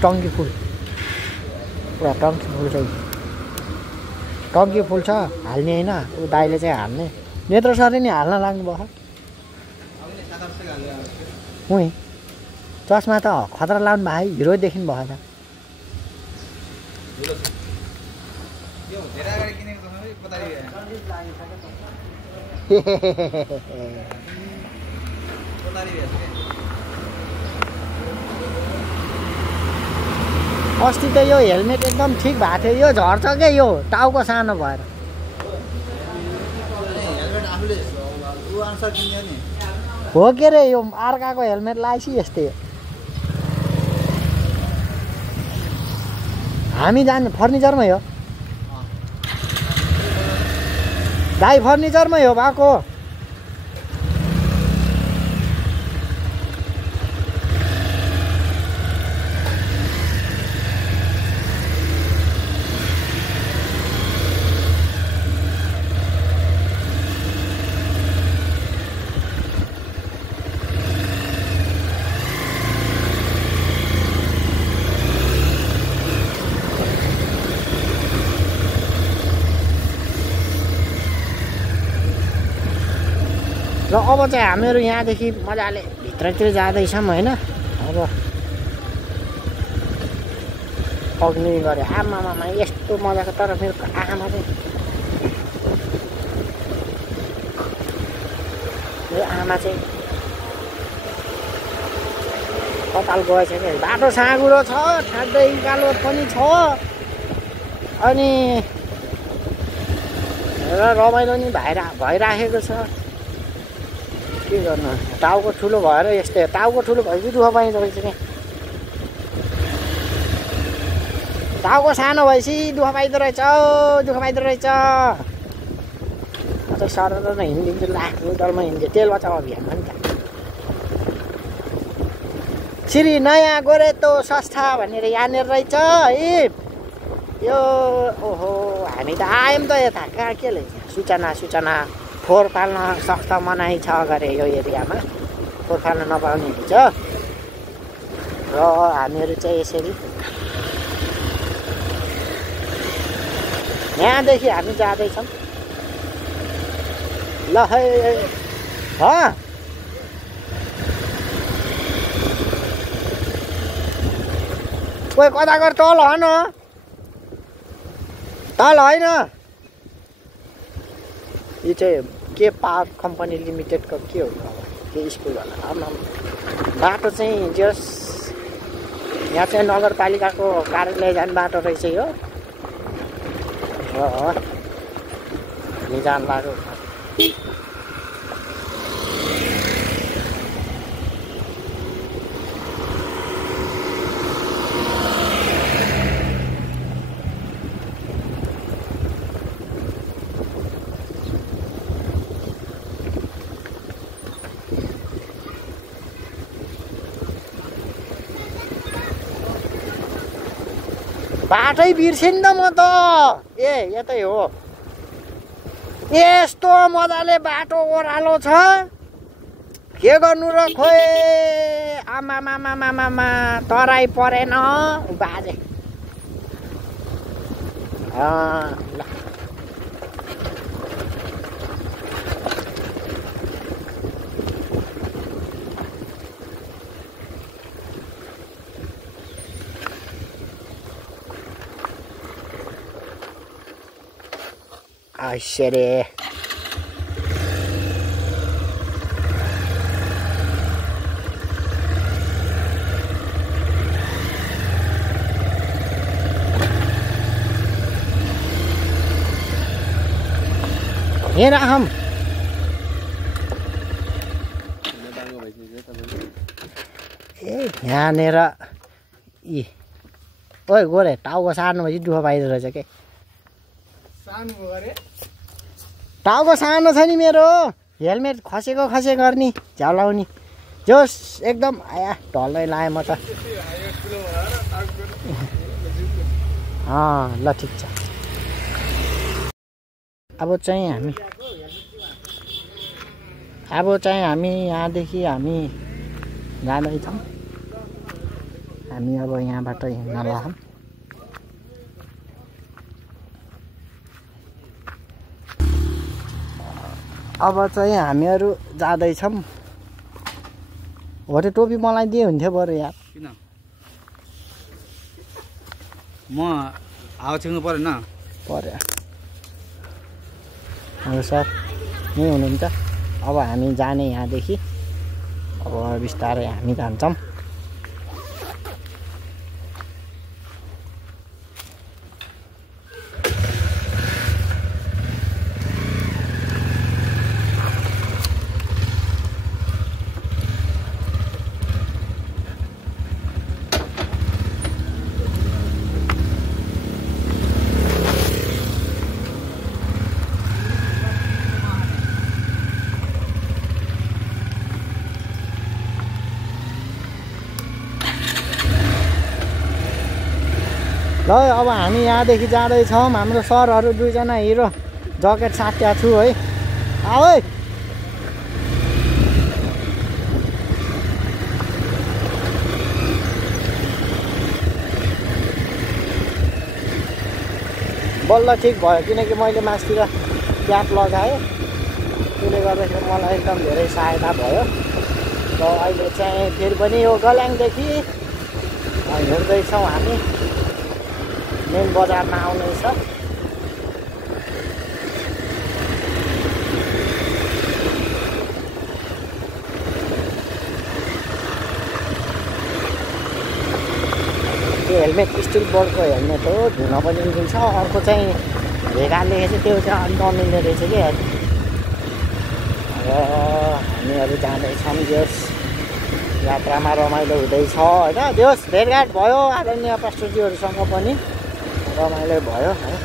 टङ्की फुल पुरा टङ्की फुल चाहिँ टङ्की फुल छ हाल्ने होइन। ऊ दाइले चाहिँ हाल्ने। नेत्र सरले नि हाल्न लाग्नु भयो। उही चस्मा त खतरा लाउनु भयो, हिरो देखिनु भयो त। अस्ति त यो हेलमेट एकदम ठिक भएको थियो, यो झर्छ क्या यो टाउको सानो भएर। हो के अरे यो अर्काको हेलमेट लगाएपछि यस्तै हो। हामी जाने फर्निचरमै हो दाइ, फर्निचरमै हो भएको। र अब चाहिँ हामीहरू यहाँदेखि मजाले भित्रतिर जाँदैछौँ होइन। अब अग्नि गरे आमामा यस्तो मजाको। तर मेरो आँखामा चाहिँ मेरो आमा चाहिँ कपाल गएछ क्या। बाटो साँगुरो छ, ठाड्दै उकालो पनि छ अनि र रमाइलो नि भइराखेको छ। के गर्नु, टाउको ठुलो भएर यस्तै। टाउको ठुलो भएपछि दुःख पाइँदो रहेछ क्या। टाउको सानो भएपछि दुःख पाइँदो रहेछ, दुःख पाइँदो रहेछ। म चाहिँ सरर नै हिँडिदिन्छु, लाग्ने डरमा हिँड्छु। तेल बचाउ अभियानमा नि त। श्री नयाँ गोरेतो संस्था भनेर यहाँनिर रहेछ है यो। ओहो हामी त आयौँ त यता। कहाँ के लेख्छ सूचना फोहोर फाल्न सख्त मनाही छ गरे यो एरियामा। फोहोर फाल्न नपाउने हुन्छ र हामीहरू चाहिँ यसरी यहाँदेखि हामी जाँदैछौँ। ल है कोही कता गएर तल होइन, तल होइन। यो चाहिँ के पावर कम्पनी लिमिटेडको के हो के स्कुल होला। बाटो चाहिँ जस यहाँ चाहिँ नगरपालिकाको कार्यालय जाने बाटो रहेछ यो। हामी जानु लाग्यो। बाटै बिर्सेँ नि त म त। यतै हो। यस्तो मजाले बाटो ओह्रालो छ, के गर्नु र खोइ। आमामामामामा तराई परेन बाजे। ल आइसरे यहाँ हम यहाँनिर यी ओइ गोरे टाउको सानो भएपछि दुःख पाइदो रहेछ के। टाउको सानो छ नि मेरो। हेलमेट खसेको गर्ने झलाउने जोस् एकदम आया ढल्नै लाएँ म त ल ठिक छ अब चाहिँ हामी यहाँदेखि हामी जाँदैछौँ हामी अब यहाँबाट हिँड्न लाग्छौँ अब चाहिँ हामीहरू जाँदैछौँ हो त्यो टोपी मलाई दिए हुन्थ्यो बरु यार किन म हावा छिर्नु परेन पर्यो हजुर सर यहीँ हुनुहुन्छ अब हामी जाने यहाँदेखि अब बिस्तारै हामी जान्छौँ ल अब हामी यहाँदेखि जाँदैछौँ हाम्रो सरहरू दुईजना हिरो ज्याकेट साट्या छु है आऊ है बल्ल ठिक भयो किनकि मैले मासतिर क्याप लगाएँ त्यसले गर्दाखेरि मलाई एकदम धेरै सहायता भयो र अहिले चाहिँ फेरि पनि यो गल्याङदेखि हिँड्दैछौँ हामी मेन बजारमा आउनेछ त्यो हेलमेट स्टिल बोर्डको हेलमेट हो धुन पनि मिल्छ अर्को चाहिँ भेगाले चाहिँ त्यो चाहिँ नमिल्ने रहेछ कि र हामीहरू जाँदैछौँ यस यात्रामा रमाइलो हुँदैछ होइन देश भेटघाट भयो आदरणीय पास्टरजीहरूसँग पनि रमाइलो भयो है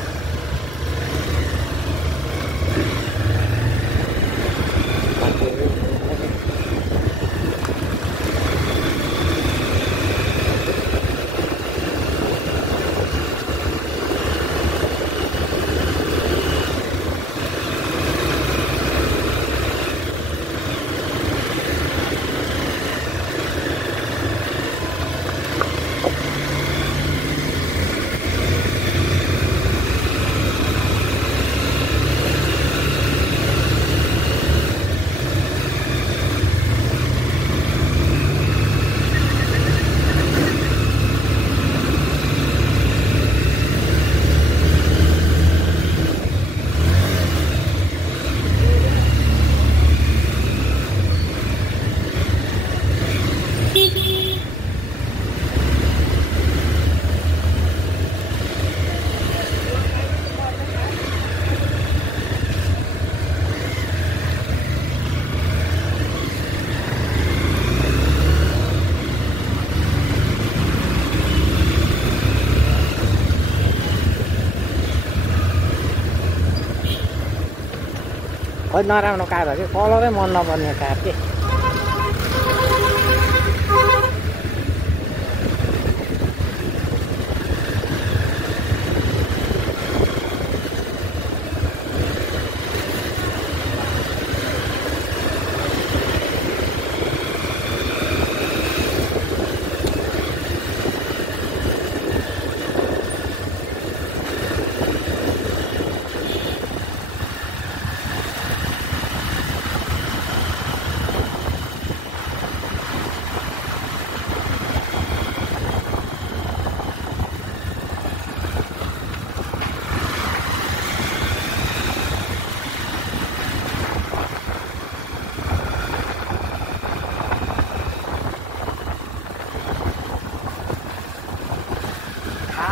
खै नराम्रो कार हो कि कलरै मन नपर्ने कार के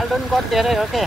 खाल्डुन कति धेरै हो के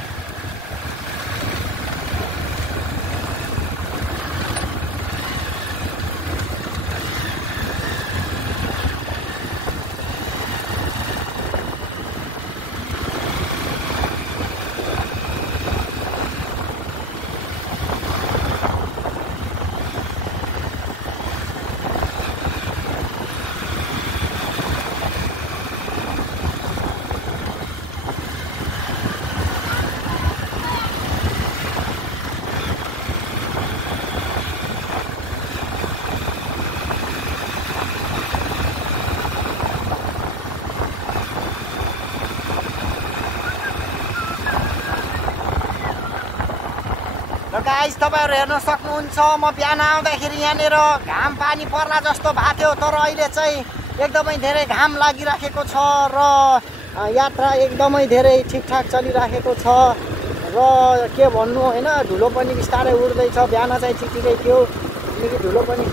गाइस तपाईहरु हेर्न सक्नुहुन्छ म बिहान आउँदाखेरि यहाँनिर घाम पानी पर्ला जस्तो भएको थियो तर अहिले चाहिँ एकदमै धेरै घाम लागिराखेको छ र यात्रा एकदमै धेरै ठिकठाक चलिराखेको छ र के भन्नु हैन धुलो पनि बिस्तारै उड्दैछ बिहान चाहिँ ठिकै थियो निकै धुलो पनि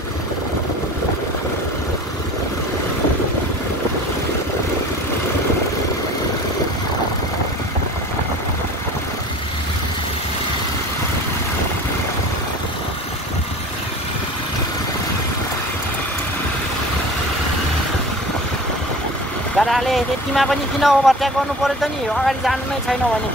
गराले यतिमा पनि किन ओभरटेक गर्नु पर्यो त नि अगाडि जानु नै छैन भने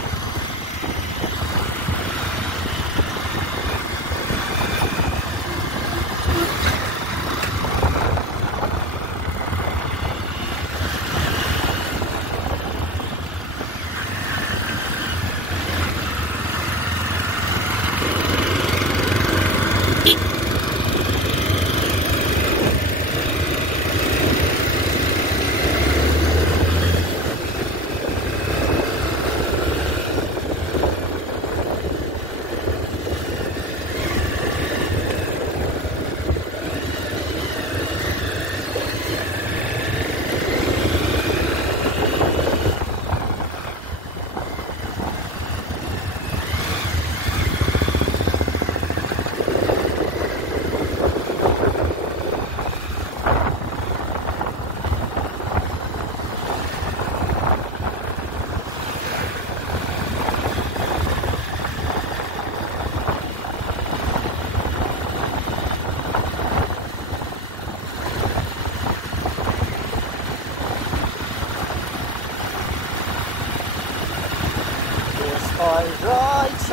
रहेछ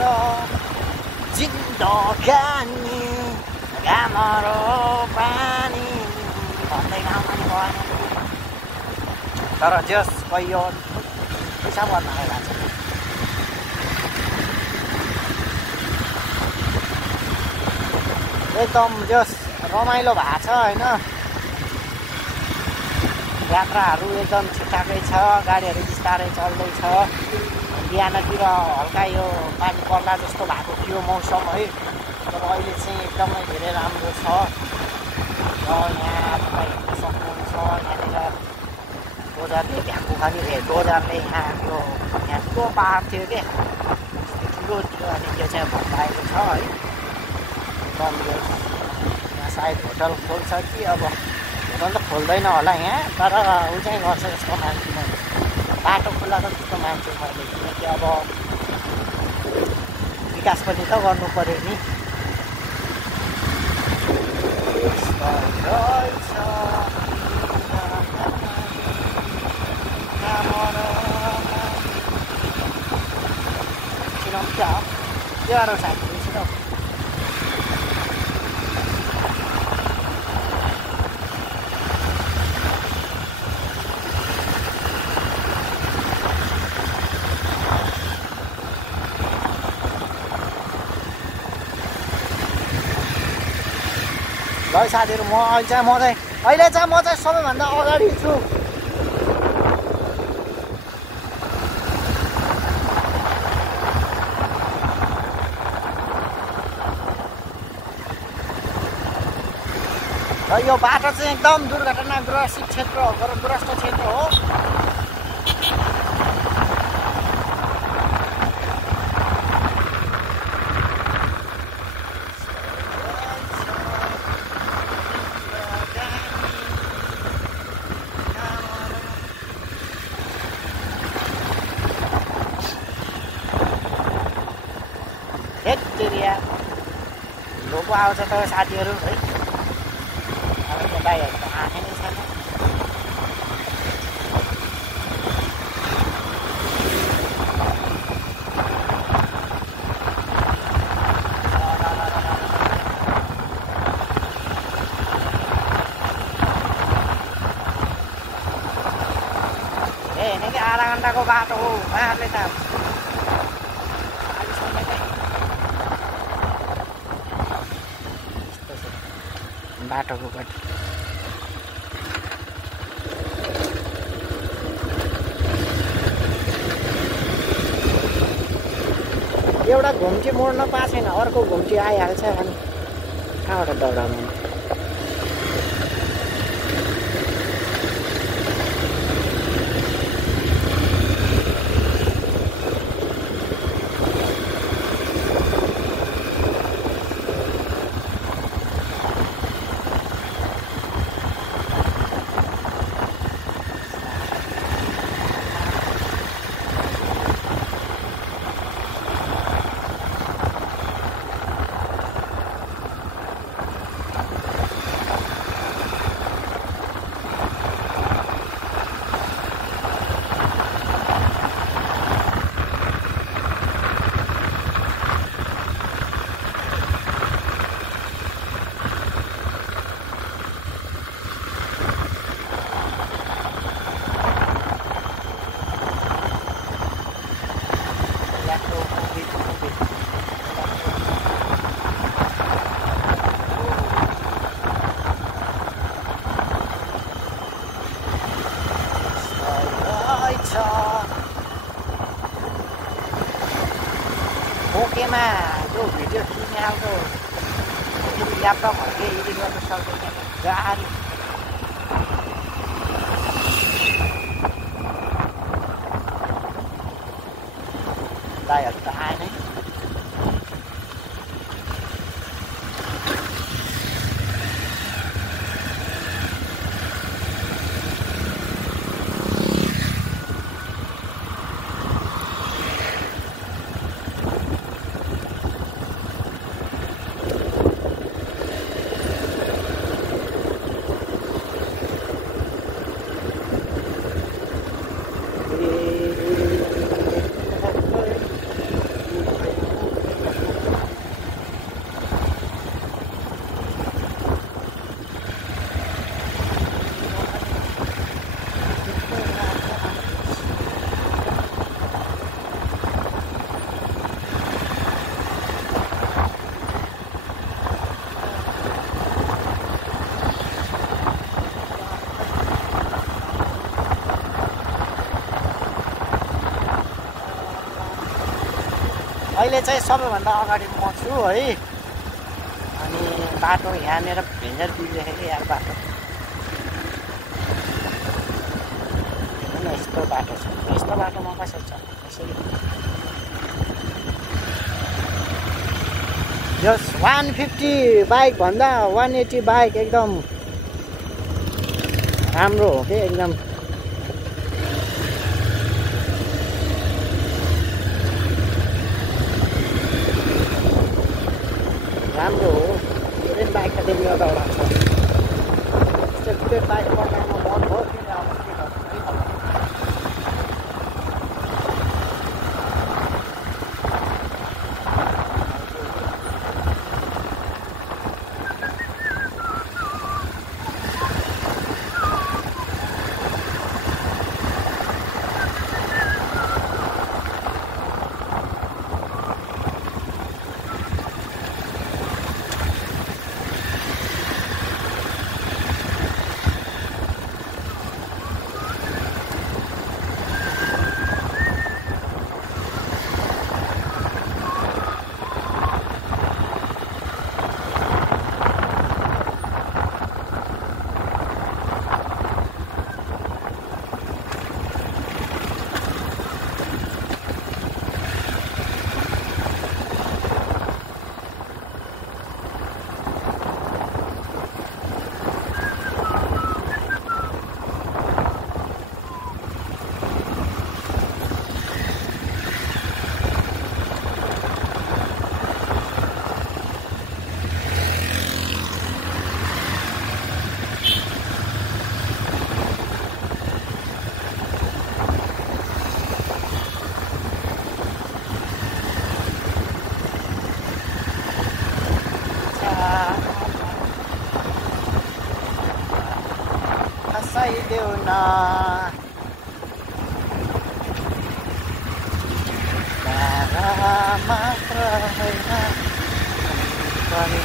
जिन्दगानी घामरो पानी भन्दै गाउँमा भएन तर जस भयो पैसा भर्न आइरहेको छ एकदम जस रमाइलो भएको छ हैन यात्राहरू एकदम ठिकठाकै छ गाडीहरू बिस्तारै चल्दैछ बिहानतिर हल्का यो पानी पर्ला जस्तो भएको थियो मौसम है तर अहिले चाहिँ एकदमै धेरै राम्रो छ र यहाँ तपाईँ हेर्न सक्नुहुन्छ यहाँनिर डोजरले भ्याकु खाने डोजरले यहाँ ठुलो पहाड थियो क्या ठुलो थियो अनि त्यो चाहिँ भत्काएको छ है एकदम यहाँ सायद होटल खोल्छ कि अब होटल त खोल्दैन होला यहाँ तर ऊ चाहिँ गर्छ जस्तो मान्छु मैले बाटो खुल्ला त त्यस्तो मान्छु मैले किनकि अब विकास पनि त गर्नु पर्यो नि ल साथीहरू अहिले चाहिँ म चाहिँ सबैभन्दा अगाडि छु र यो बाटो चाहिँ एकदम दुर्घटनाग्रस्त क्षेत्र हो लोगो आउँछ त साथीहरू है अब बाइकहरू त आँखै नै छैन ए निकै आधा घन्टाको बाटो हो उहाँहरूले त बाटोको गति एउटा घुम्ची मोड्न पाएको छैन, अर्को घुम्ची आइहाल्छ। अनि कहाँबाट दौडाउनु? ओकेमा जो भिडियो किने आउँदो ल्यापटपहरू एडिट गर्न सक्दैन गाह्रो। दाइहरू त आएन। अहिले चाहिँ सबैभन्दा अगाडि म छु है। अनि बाटो यहाँनिर भेन्जर बिग्रेको यार बाटो। यस्तो बाटो छ, यस्तो बाटोमा कसरी छ यसरी? यो 150 बाइक भन्दा 180 बाइक एकदम राम्रो हो कि एकदम। राम्रो हो। बुलेट बाइक त त्यति बेला दौडाउँछ। त्यस्तो बुलेट बाइक बनाउनु बन्द हो किन अब के गर्नु? हँसाइदेऊ न मात्र होइन पनि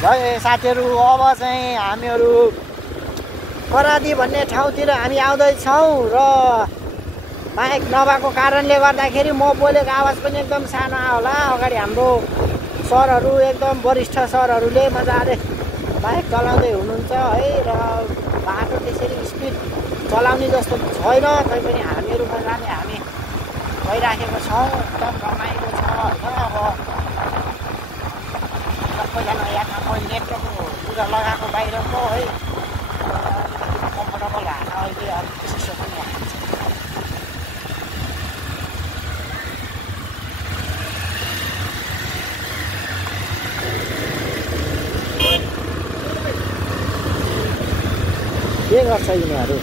है साथीहरू अब चाहिँ हामीहरू करादी भन्ने ठाउँतिर हामी आउँदैछौँ र बाइक नभएको कारणले गर्दाखेरि म बोलेको आवाज पनि एकदम सानो होला। अगाडि हाम्रो सरहरू एकदम वरिष्ठ सरहरूले मजाले बाइक चलाउँदै हुनुहुन्छ है र बाटो त्यसरी स्पिड चलाउने जस्तो छैन, तैपनि हामीहरू मजाले हामी गइराखेको छौँ। एकदम रमाइलो छ होइन। अब सबैजना यहाँ मैले नेटवर्कको कुरा लगाएको बाहिरको है कम्फर्टेबल हाल्न अहिले अलिक चिसो पनि आएको छ। के गर्छ यिनीहरू?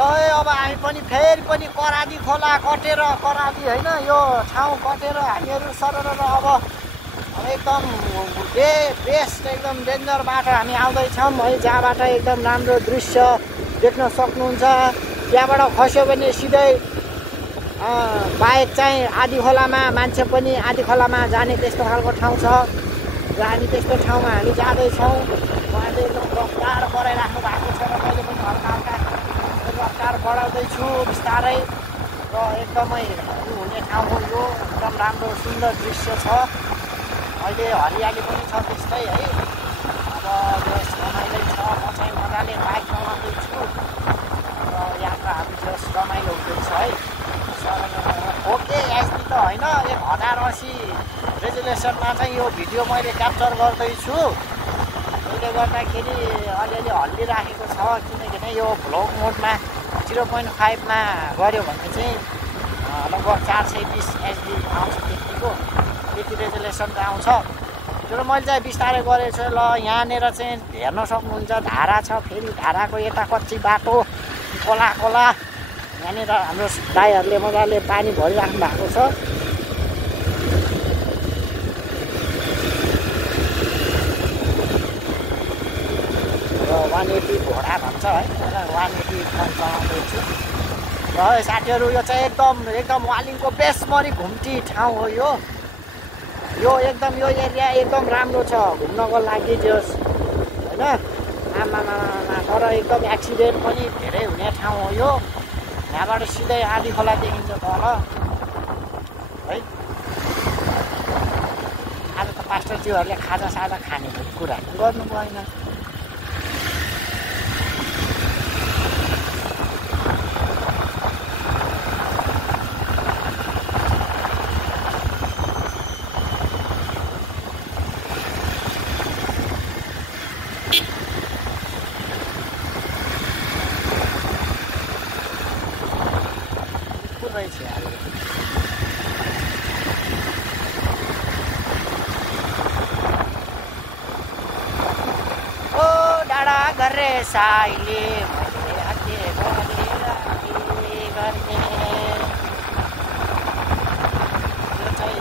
ल अब हामी पनि फेरि पनि करादी खोला कटेर करादी होइन यो ठाउँ कटेर हामीहरू सरर अब एकदम बेस्ट एकदम डेन्जर बाटो हामी आउँदैछौँ है, जहाँबाट एकदम राम्रो दृश्य देख्न सक्नुहुन्छ। त्यहाँबाट खस्यो भने सिधै बाइक चाहिँ आधी खोलामा, मान्छे पनि आधी खोलामा जाने त्यस्तो खालको ठाउँ छ र हामी त्यस्तो ठाउँमा हामी जाँदैछौँ। उहाँले एकदम रफ्तार बढाइराख्नु भएको छ र मैले पनि हल्का हल्का रफ्तार बढाउँदैछु बिस्तारै र एकदमै हुने ठाउँ हो यो। एकदम राम्रो सुन्दर दृश्य छ। अहिले हरियाली पनि छ त्यस्तै है। अब जस रमाइलो छ। म चाहिँ मजाले बाइक चलाउँदैछु र यात्राहरू जस रमाइलो हुँदैछ है। ओके एचडी त होइन, 1080 रेजुलेसनमा चाहिँ यो भिडियो मैले क्याप्चर गर्दैछु। त्यसले गर्दाखेरि अलिअलि हल्लिराखेको छ, किनकि यो भ्लग मोडमा 0.5मा गऱ्यो भने चाहिँ लगभग 420 एचडी आउँछ, त्यति रेजुलेसनको आउँछ। तर मैले चाहिँ बिस्तारै गरेको छु। ल यहाँनिर चाहिँ हेर्न सक्नुहुन्छ धारा छ, फेरि धाराको यता कच्ची बाटो खोला खोला यहाँनिर हाम्रो दाइहरूले मजाले पानी भरिराख्नु भएको छ। र 180 घोडा भन्छ है, 180 चलाउँदैछु। र साथीहरू यो चाहिँ एकदम वालिङको बेसमरी घुम्ती ठाउँ हो यो एकदम यो एरिया एकदम राम्रो छ घुम्नको लागि जस होइन। आमामा तर एकदम एक्सिडेन्ट पनि धेरै हुने ठाउँ हो यो। यहाँबाट सिधै आधी खोला देखिन्छ तल है। आज त पास्टरज्यूहरूले खाजा साजा खाने कुरा गर्नु भएन। साइले हाते गरेर गर्ने यो चाहिँ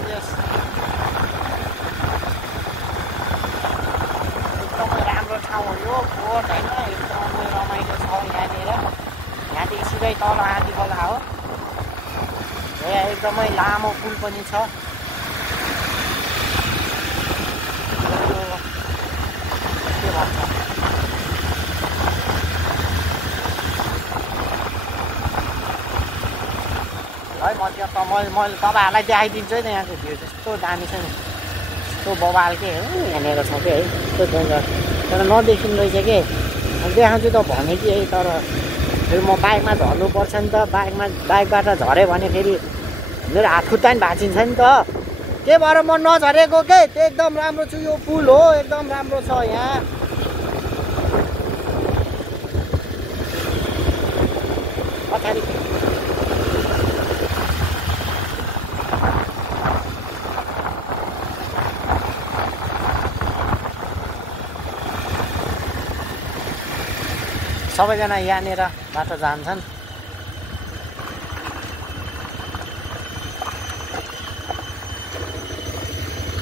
एकदमै राम्रो ठाउँ हो यो बोट होइन। एकदमै रमाइलो छ यहाँनिर। यहाँदेखि सिधै तल आधी खोला हो। यहाँ एकदमै लामो पुल पनि छ। के भन्छ है, म त्यो त मैले तपाईँहरूलाई देखाइदिन्छु है त। यहाँको भ्यू त्यस्तो दामी छ नि, यस्तो बबाल के हो यहाँनिर छ कि है, यस्तो डेन्जर। तर नदेखिनु रहेछ कि देखाउँछु त भने कि है। तर फेरि म बाइकमा झर्नुपर्छ नि त। बाइकबाट झऱ्यो भने फेरि मेरो हात खुट्टा नि भाँचिन्छ नि त। त्यही भएर म नझरेको के। त्यो एकदम राम्रो छु। यो पुल हो एकदम राम्रो छ यहाँ। पछाडि सबैजना यहाँनिरबाट जान्छन्।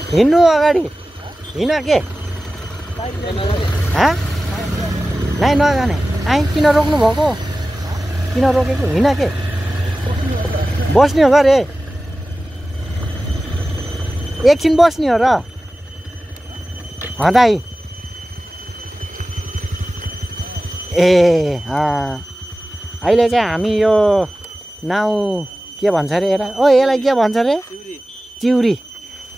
हिँड्नु अगाडि हिँड के नाइ नजाने आइ किन रोक्नु भएको किन रोकेको हिँड के बस्ने हो गरे एकछिन बस्ने हो र दाइ ए अहिले चाहिँ हामी यो नाउ के भन्छ अरे यसलाई ओ यसलाई के भन्छ अरे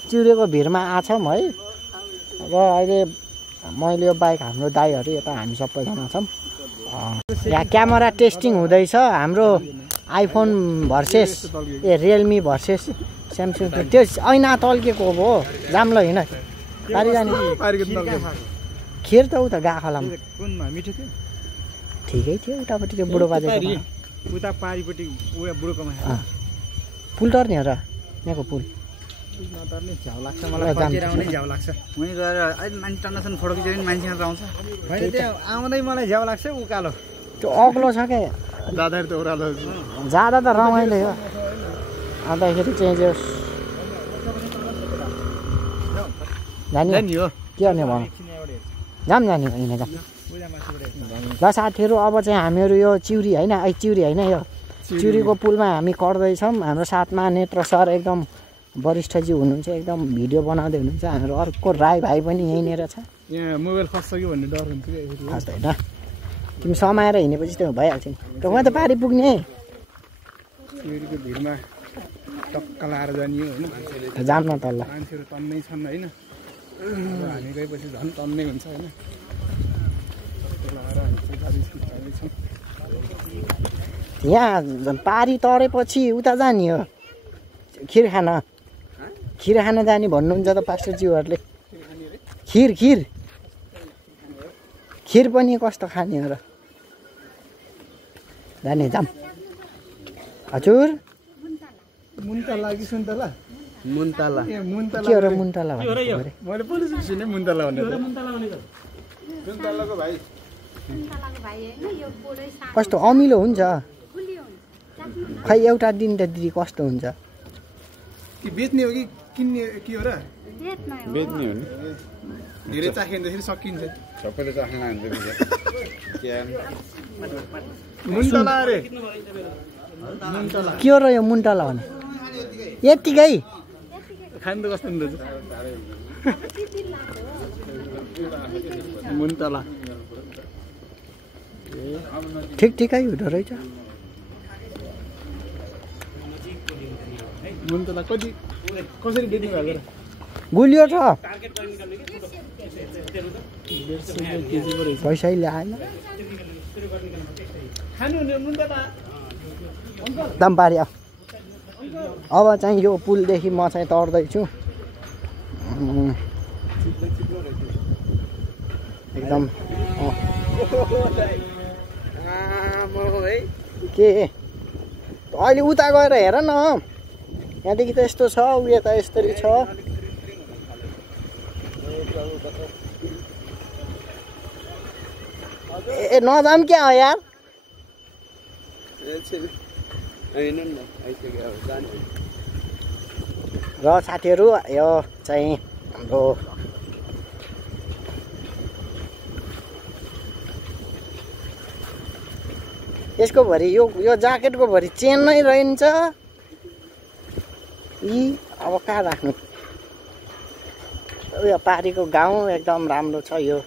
चिउरीको भिरमा आछौँ है र अहिले मैले यो बाइक हाम्रो दाइहरू यता हामी सबैजना छौँ यहाँ क्यामेरा टेस्टिङ हुँदैछ हाम्रो iPhone versus Realme versus Samsung त्यो ऐना तल्केको हो जाम्ल हिँड पारि जाने खिर त उता गाखलामा मिठो थियो ठिकै थियो उतापट्टि त्यो बुढो बाजेको उता पारिपट्टि बुढोकोमा पुल टर्ने हो र यहाँको पुल नतर्ने झ्याउ लाग्छ मलाई फर्केर आउने झ्याउ लाग्छ उहीँ गएर अहिले मान्छे टन्नसन फोटो खिचेर पनि मान्छे मात्र आउँछ होइन त्यहाँ आउँदै मलाई झ्याउ लाग्छ उकालो त्यो अग्लो छ क्या जाँदाखेरि त ओह्रालो जाँदा त रमाइलो हो आउँदाखेरि चाहिँ जाने हो के गर्ने भनौँ जाम जाने होइन जाम ल साथीहरू अब चाहिँ हामीहरू यो चिउरी होइन यो चिउरीको पुलमा हामी कट्दैछौँ हाम्रो साथमा नेत्र सर एकदम वरिष्ठजी हुनुहुन्छ एकदम भिडियो बनाउँदै हुनुहुन्छ हाम्रो अर्को राई भाइ पनि यहीँनिर छ यहाँ मोबाइल खस्छ कि भन्ने डर हुन्छ कि खस्दैन तिमी समाएर हिँडेपछि त्यो भइहाल्छ नि वहाँ त पारि पुग्ने चिउरीको भिडमा टक्क लाएर जाने हो होइन जाम न तल्ल मान्छेहरू तन्नै छन् होइन हामी गएपछि झन् तन्नै हुन्छ होइन यहाँ पारी तरेपछि उता जाने हो खिर खान जाने भन्नुहुन्छ त पास्टरज्यूहरूले खिर पनि कस्तो खाने हो र जाने जाम हजुर मुन्तला कि सुन्तला मुन्तला ए मुन्तला के हो र मुन्तला मैले पुलिस सुने मुन्तला भने सुन्तलाको भाइ कस्तो अमिलो हुन्छ खै एउटा दिन त दिदी कस्तो हुन्छ कि बेच्ने हो कि किन्ने के हो र बेच्ने हो नि धेरै चाखिँदाखेरि सकिन्छ सबैले चाख्न हुन्छ मुन्तला अरे के हो र यो मुन्तला भने यत्तिकै खानु त कस्तो हुन्छ मुन्तला ठिकै हुँदो रहेछ मुन्तला कसरी बेच्नु भएको र गुलियो छ पैसै ल्याएन दाम पारि अब चाहिँ यो पुलदेखि म चाहिँ तर्दैछु एकदम के अहिले उता गएर हेर न यहाँदेखि त यस्तो छ उ यता यस्तरी छ ए नजाम क्या हो यार र साथीहरू यो चाहिँ हाम्रो यसको भरि यो ज्याकेटको भरि चेन नै रहन्छ यी अब कहाँ राख्नु उयो पारीको गाउँ एकदम राम्रो छ यो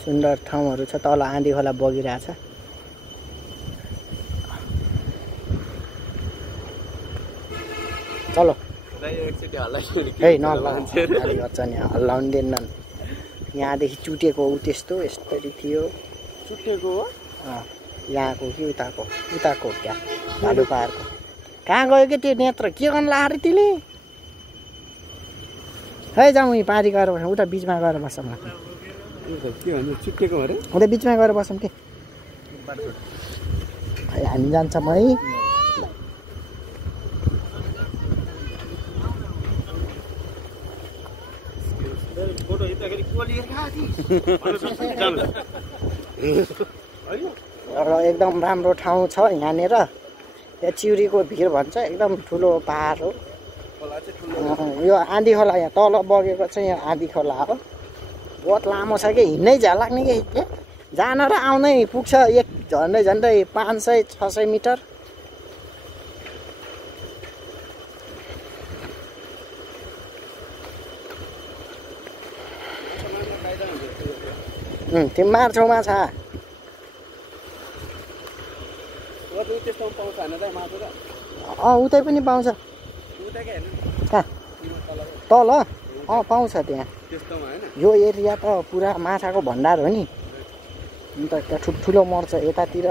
सुन्दर ठाउँहरू छ तल आँधी खोला बगिरहेछ चलो है नहल्छ नि हल्लाउँदैनन् यहाँदेखि चुटेको ऊ त्यस्तो यस्तरी थियो छुट्टेको हो यहाँको कि उताको क्या भालुपाहाडको कहाँ गयो कि त्यो नेत्र के गर्नु लाग्यो त्यसले है जाउँ यहीँ पारी गएर बसौँ उता बिचमा गएर बसौँ न के भन्छ छुट्टेको अरे उता बिचमा गएर बसौँ के हामी जान्छौँ है र एकदम राम्रो ठाउँ छ यहाँनिर यहाँ चिउरीको भिर भन्छ एकदम ठुलो पहाड हो यो आँधी खोला यहाँ तल बगेको चाहिँ यहाँ आँधी खोला हो बहुत लामो छ कि हिँड्नै झ्याल लाग्ने कि जान र आउनै पुग्छ एक झन्डै 500-600 मिटर त्यो मार्छौ माछा उतै पनि पाउँछ कहाँ तल पाउँछ त्यहाँ यो एरिया त पुरा माछाको भण्डार हो नि अन्त त्यहाँ ठुल्ठुलो मर्छ यतातिर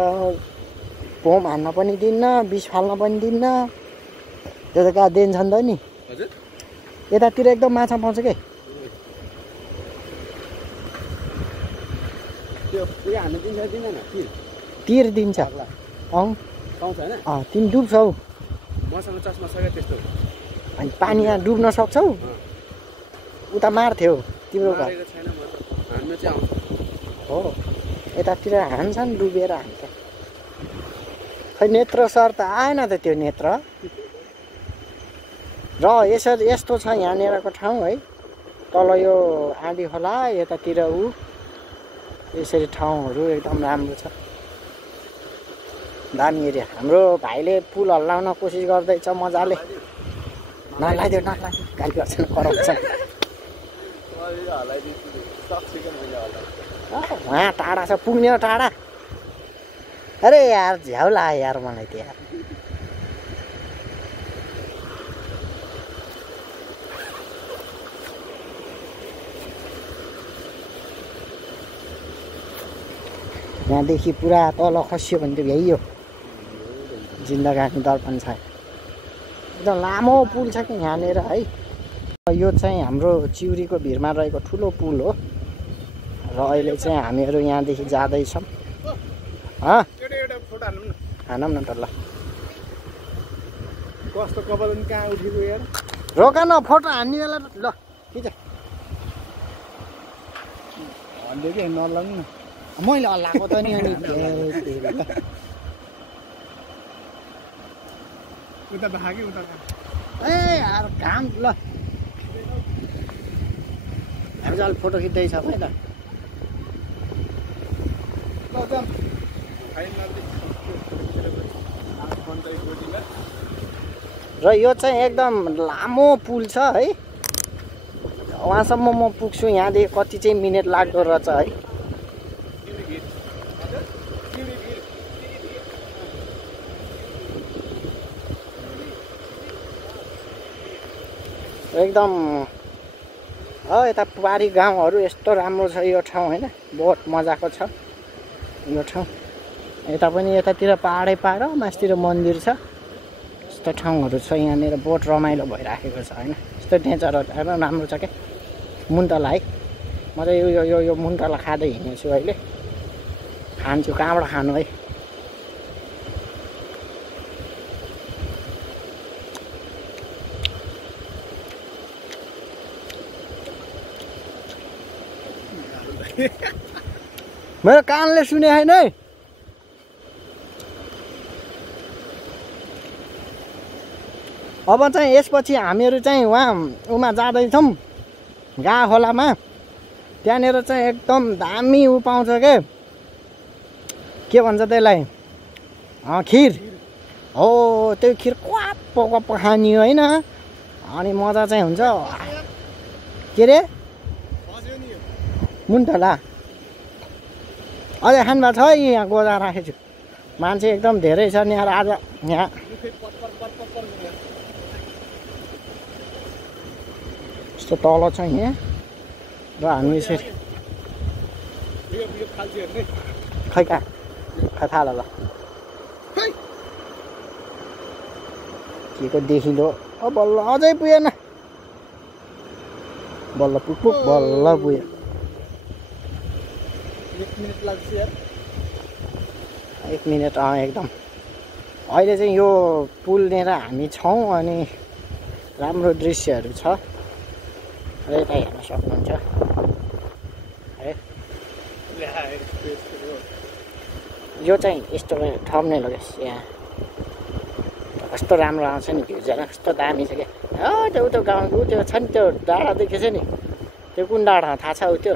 पोम हान्न पनि दिन्न बिष फाल्न पनि दिन्न त्यो त कहाँ दिन्छन् त नि यतातिर एकदम माछा पाउँछ के तिर दिन्छ तिमी डुब्छौ अनि पानीमा डुब्न सक्छौ उता मार्थ्यौ तिम्रो घर हो यतातिर हान्छन् डुबेर हान्छ खै नेत्र सर त आएन त त्यो नेत्र र यस्तो छ यहाँनिरको ठाउँ है तल यो आँधी खोला यतातिर यसरी ठाउँहरू एकदम राम्रो छ दामी एरिया हाम्रो भाइले पुल हल्लाउन कोसिस गर्दैछ मजाले नलाइदियो गाली गर्छन् कराउँछन् वहाँ टाढा छ पुग्ने टाढा अरे यार झ्याउ लाग्यो यार मलाई त यार यहाँदेखि पुरा तल खस्यो भने त भ्याइयो जिन्दगानी दर्पण छ एकदम लामो पुल छ कि यहाँनिर है यो चाहिँ हाम्रो चिउरीको भिरमा रहेको ठुलो पुल हो र अहिले चाहिँ हामीहरू यहाँदेखि जाँदैछौँ हानौँ न त ल कस्तो कपाल कहाँ उठेको यार रोक न फोटो हान्ने बेला ल के छ भन्दै कि नलाउनु न मैले हल्लाएको त नि अनि उता भाग्यो उता ए यार घाम ल हामी चाहिँ फोटो खिच्दैछौँ है त र यो चाहिँ एकदम लामो पुल छ है वहाँसम्म म पुग्छु यहाँदेखि कति चाहिँ मिनट लाग्दो रहेछ है एकदम यता पारी गाउँहरू यस्तो राम्रो छ यो ठाउँ होइन बहुत मजाको छ यो ठाउँ यता पनि यतातिर पाहाडै पाहाड मास्तिर मन्दिर छ यस्तो ठाउँहरू छ यहाँनिर बहुत रमाइलो भइराखेको छ होइन यस्तो नेचरहरू राम्रो छ क्या मुन्तला है म चाहिँ यो मुन्तला खाँदै हिँडेछु अहिले खान्छु कहाँबाट खानु है मेरो कानले सुने होइन है अब चाहिँ यसपछि हामीहरू चाहिँ उमा जाँदैछौँ गा खोलामा त्यहाँनिर चाहिँ एकदम दामी पाउँछ के भन्छ त्यसलाई खिर हो त्यो खिर क्वाप खानी होइन अनि मजा चाहिँ हुन्छ के रे मुन्टला अझै खानु भएको छ यहाँ गोजा राखेको छु मान्छे एकदम धेरै छ नि आज यहाँ यस्तो तल छ यहाँ र हामी यसरी खै कहाँ थाहा ल के को देखिलो बल्ल अझै पुगेन बल्ल पुग बल्ल पुग्यो 1 मिनट लाग्छ यार 1 मिनट एकदम अहिले चाहिँ यो पुलनेर हामी छौँ अनि राम्रो दृश्यहरू छ र यता हेर्न सक्नुहुन्छ है यो चाहिँ यस्तो थम्बनेल हो यहाँ कस्तो राम्रो आउँछ नि भ्यू जरा कस्तो दामी छ क्या त्यो त्यो गाउँको त्यो छ नि त्यो डाँडा देखेछ नि त्यो कुन डाँडा थाहा छ त्यो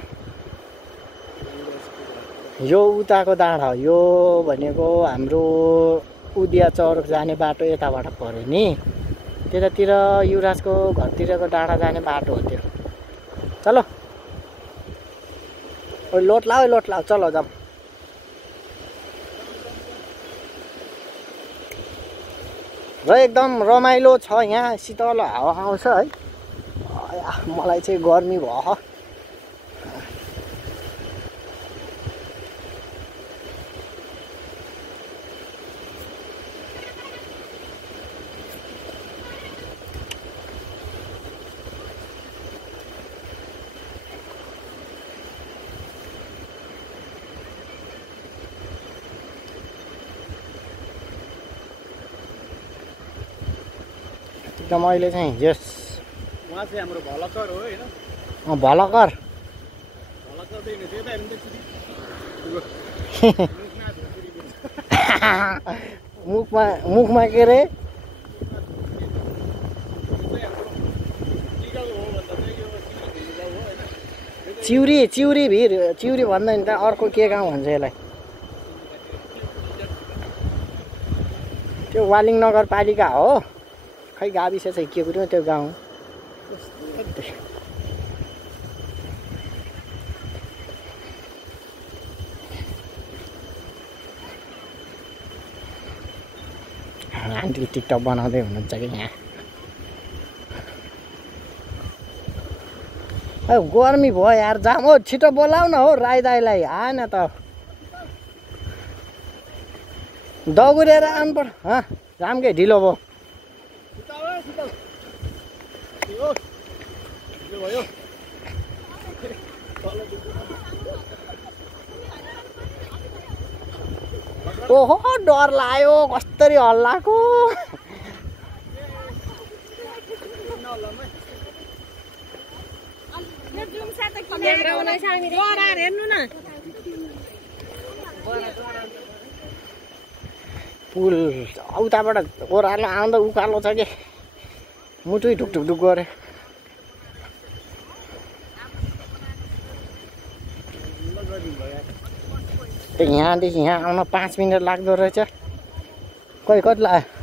यो उताको डाँडा हो यो भनेको हाम्रो उदिया चौरक जाने बाटो यताबाट पर्यो नि त्यतातिर युवराजको घरतिरको डाँडा जाने बाटो हो त्यो चलो लोट लाऊ चलो जाऊ र एकदम रमाइलो छ यहाँ शीतल हावा आउँछ है मलाई चाहिँ गर्मी भयो एकदम अहिले चाहिँ यस उहाँ चाहिँ हाम्रो भलकर हो हैन भलकर भलकरदेखि त्यता हेर्नु मुखमा के रे चिउरी भिर चिउरी भन्दैन त अर्को के गाउँ भन्छ यसलाई त्यो वालिङ नगरपालिका हो खै गाविस चाहिँ के कुरो त्यो गाउँ आन्टी टिकटक बनाउँदै हुनुहुन्छ कि यहाँ गर्मी भयो यार जाम हो छिटो बोलाउ न हो राई दाईलाई आएन त दगुरेर आउनुपर्छ जामकै ढिलो भयो ओहो डर लाग्यो कस्तरी हल्लाको पुल उताबाट ओह्रालो आउँदा उकालो छ कि मुटुै ढुकढुक गरे यहाँदेखि यहाँ आउन 5 मिनट लाग्दो रहेछ कति लाग्यो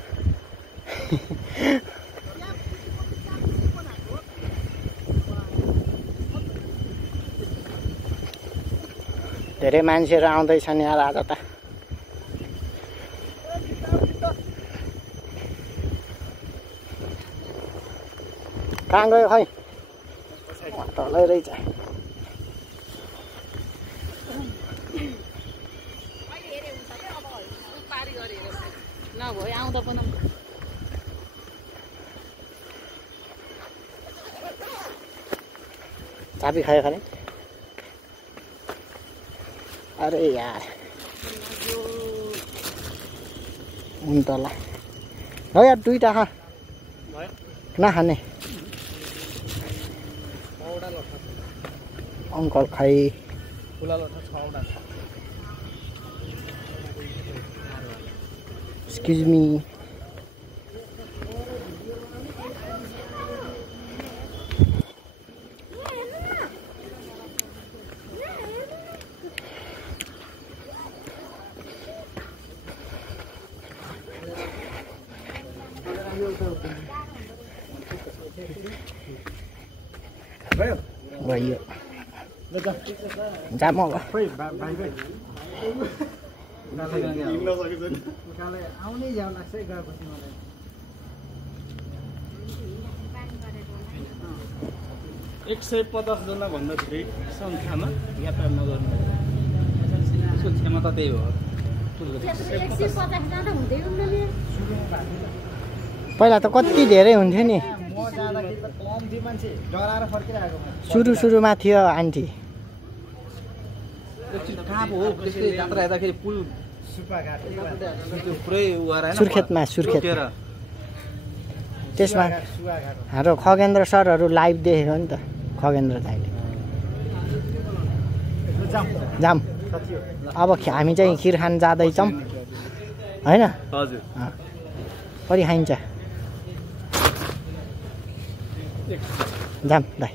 धेरै मान्छेहरू आउँदैछन् यहाँ आज त कहाँ गयो खै तलै रहेछ चाबी खायो खाने अरे यार हुन्छ ल यार दुईटा खा नखाने अङ्कल खाइ एक्सक्युज मी भयो जाम होला आउनै जाऊ लाग्छ है गएपछि मलाई 150 जना भन्दा धेरै संख्यामा यात्रा नगर्नु यसको क्षमता त्यही हो पहिला त कति धेरै हुन्थ्यो नि म जाँदाखेरि त कम थियो मान्छे डराएर फर्किरहेको सुरुमा थियो आन्टी कहाँ पो हो त्यसले यात्रा हेर्दाखेरि पुल सुपाघाट त्यो पुरै उगाएर सुर्खेतमा त्यसमा हाम्रो खगेन्द्र सरहरू लाइभ देखेको नि त खगेन्द्र दाइले जाम अब हामी चाहिँ खिर खान जाँदैछौँ होइन हजुर कति खाइन्छ जाम दाइ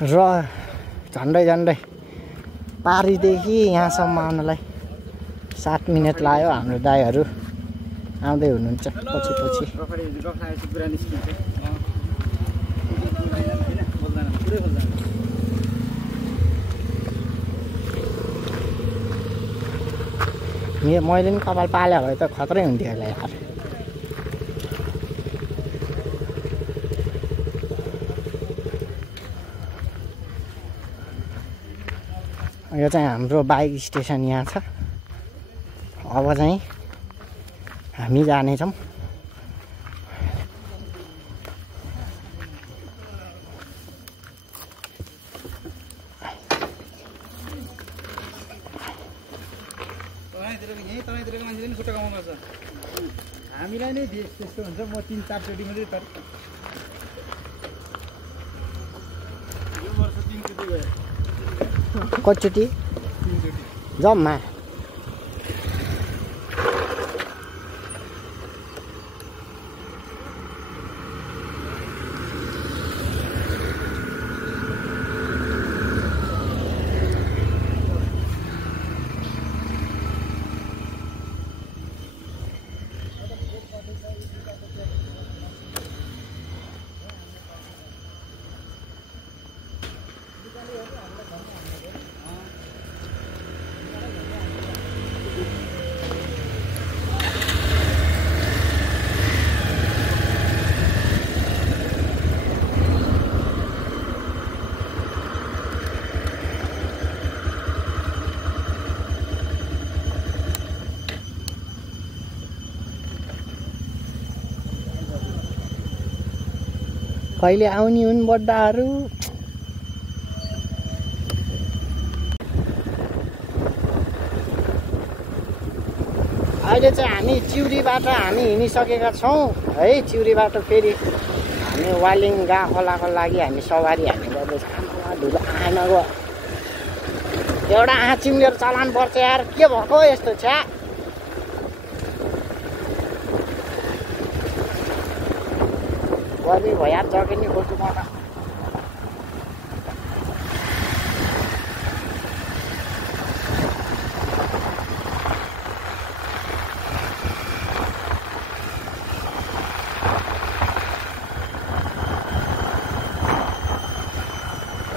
र झन्डै झन्डै पारीदेखि यहाँसम्म आउनलाई 7 मिनट लाग्यो हाम्रो दाइहरू आउँदै हुनुहुन्छ पछि पछि मैले पनि कपाल पाले भए त खतरै हुन्थ्यो होला यार यो चाहिँ हाम्रो बाइक स्टेसन यहाँ छ अब चाहिँ हामी जानेछौँ तपाईँतिरको मान्छेले पनि खुट्टा कमाउनु पर्छ हामीलाई नै त्यस्तो हुन्छ म 3-4 चोटि मात्रै तर यो वर्ष 3 चोटि गयो कतिचोटि जम्मा कहिले आउने हुन् बड्डाहरू अहिले चाहिँ हामी चिउरीबाट हामी हिँडिसकेका छौँ है चिउरीबाट फेरि हामी वालिङ्गा खोलाको लागि हामी सवारी हामी गर्दैछ धुलो आएन गयो एउटा आँखा चिम्लेर चलान पर्छ यार के भएको यस्तो छ्या गर्मी भइहाल जग्गा नि खोज्छु म त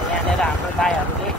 यहाँनिर हाम्रो दाइहरूले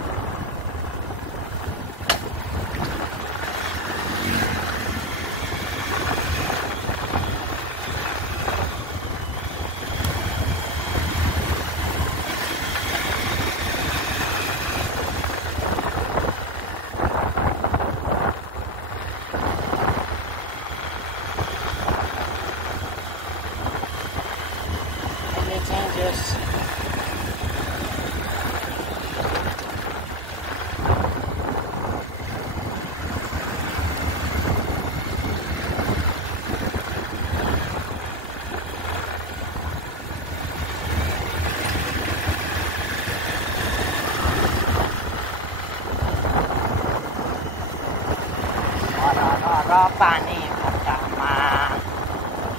पानी खट्टामा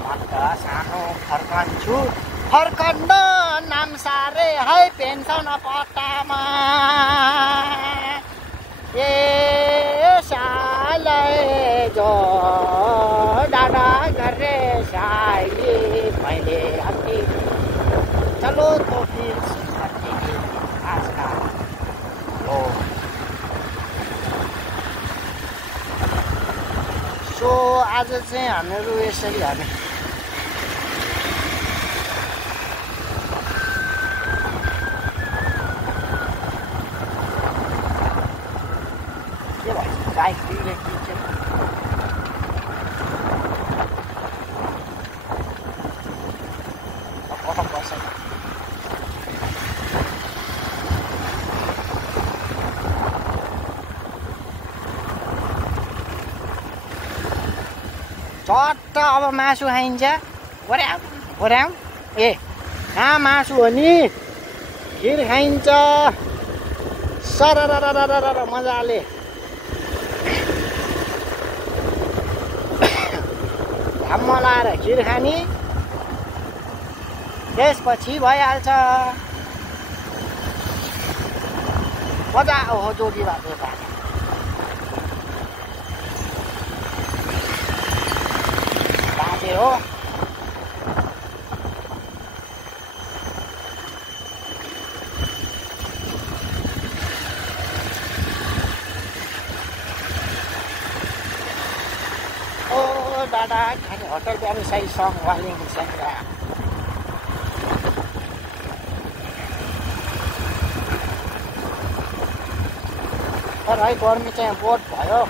मत सानो फर्कन्छु फर्कन्न नाम सारे है पेन्सन पट्टामा ए साले जो डाडा गरे साइली मैले अति चलो तो फिर आज का हो सो आज चाहिँ हामीहरू यसरी हामी के भन्छ बाइक इलेक्ट्रिक चाहिँ कता पर्छ चट्ट अब मासु खाइन्छ ओर्याउ ए कहाँ मासु हो नि खिर खाइन्छ सरर मजाले घाम मलाएर खिर खाने त्यसपछि भइहाल्छ मजा। ओहो जोगी बाटो बाजे हो। दादा खाने होटल व्यवसायी सङ्घ वालिङ सेन्गा तर है गर्मी चाहिँ बोट भयो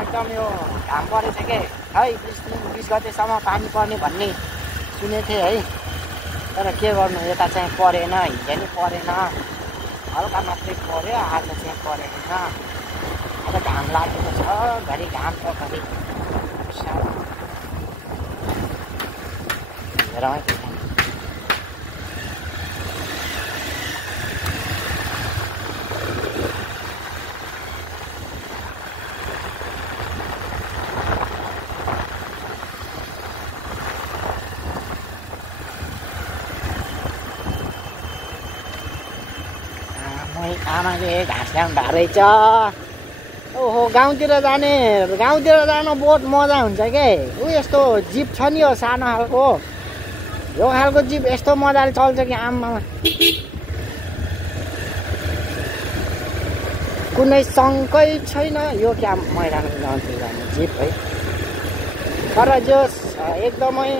एकदम यो घाम परेछ के है 20 गतेसम्म पानी पर्ने भन्ने सुनेको थिएँ है तर के गर्नु यता चाहिँ परेन हिजो नि परेन हल्का मात्रै पर्यो आज चाहिँ परेन अब घाम लागेको छ घरि घाम छ घरि आमाले घाँस ल्याउनु भएको रहेछ। ओहो गाउँतिर जान बहुत मजा हुन्छ के ऊ यस्तो जिप छ नि यो सानो खालको यो खालको जिप यस्तो मजाले चल्छ कि आमा कुनै शङ्कै छैन यो क्या मैदान गाउँतिर जाने जिप है तर जो एकदमै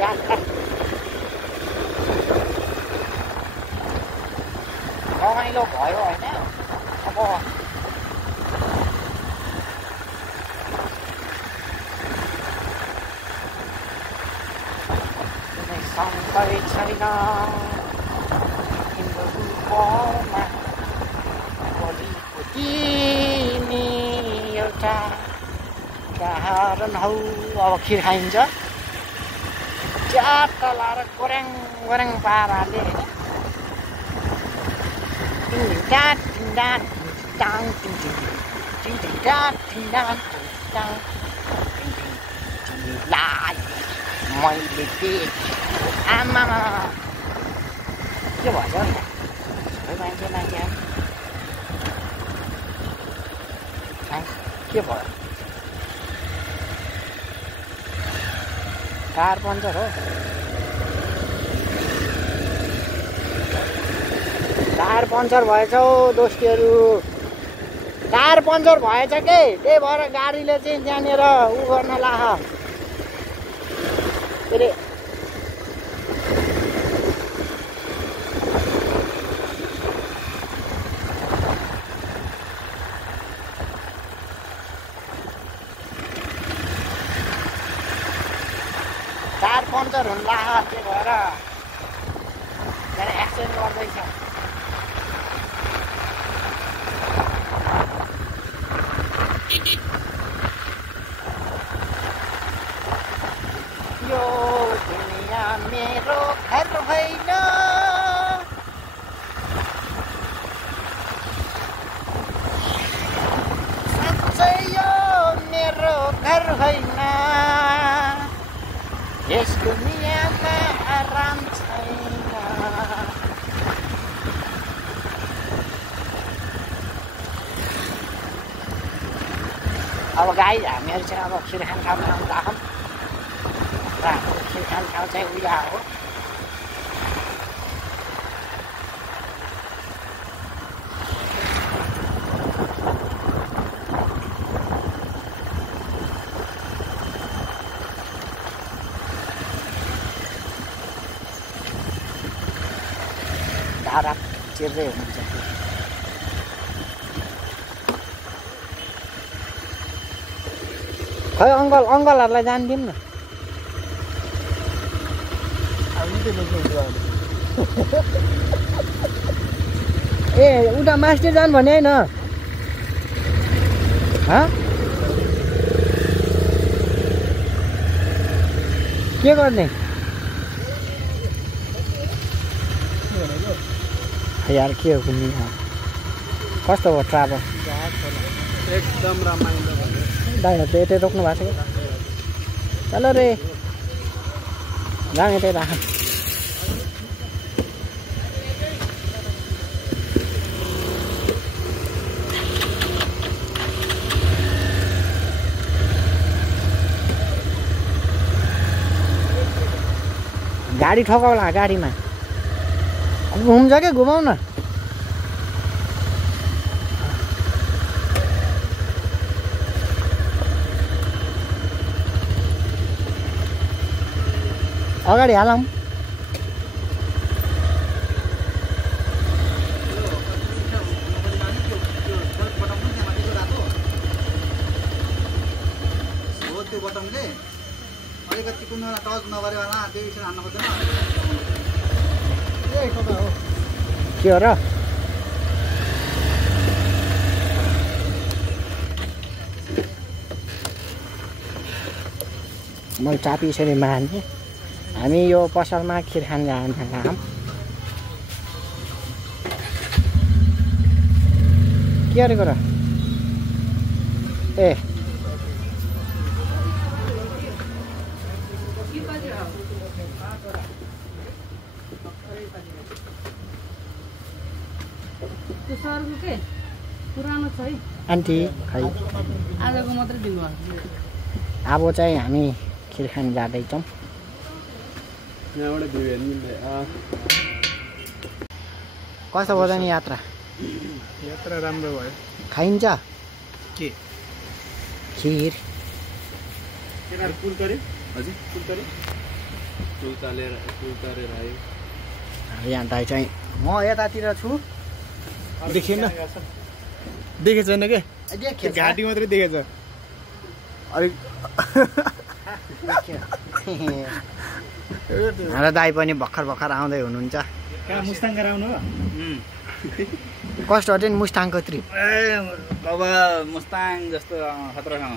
यादगार रमाइलो भयो होइन। अब कुनै शङ्कै छैन तिम्रो रूपमा भोलिको तिमी एउटा उदाहरण हौ। अब खिर खाइन्छ च्याट लाएर गोर्याङ गोर्याङ पाराले मैले आमा के भन्छ मान्छे के भयो टायर पङ्चर हो टायर पङ्चर भएछ हौ दोस्तीहरू टायर पङ्चर भएछ के त्यही भएर गाडीले चाहिँ त्यहाँनिर उ गर्न लाग के अरे टायर पङ्चर हुन लाग त्यही भएर एक्सिडेन्ट गर्दैछ। यो दुनिया मेरो घर होइन साँच्चै यो मेरो घर होइन यस दुनियाँमा आराम छैन। अब गाई हामीहरू चाहिँ अब खिर खान खानु आउँदा खिर खान ठाउँ चाहिँ उयो हो धारा चिर्दै हुनुहुन्छ। खै अङ्कलहरूलाई जानिदिउँ न ए उता मास्टर जानु भने होइन के गर्ने यार के हो कुनै कस्तो हो ट्राभल एकदम रमाइलो भयो दाइहरू त यतै रोक्नु भएको छ चलो रे जाने राख गाडी ठोकाउला गाडीमा घुम्छ के घुमाउ न अगाडि हालौँ त्यो बटमले अलिकति कुनै टच नगरे होला त्यो यसरी हान्न खोज्दैन के हो र मैले चापी यसरी मान्थेँ हामी यो पसलमा खिर खान जान्छौँ के गरेको र ए पुरानो छ है आन्टी खै आजको मात्रै दिनुभयो अब चाहिँ हामी खिर खान जाँदैछौँ कस्तो भयो नि यात्रा राम्रो भयो खाइन्छ के खिर पुल तरे हजुर पुल तरेर आयो यहाँ दाइ चाहिँ म यतातिर छु देखेन देखेको छैन के घाँटी मात्रै देखेछ अलिक हाम्रो दाइ पनि भर्खर आउँदै हुनुहुन्छ कहाँ मुस्ताङ गराउनु हो कस्तो हो नि मुस्ताङको ट्रिप अब मुस्ताङ जस्तो खतरासँग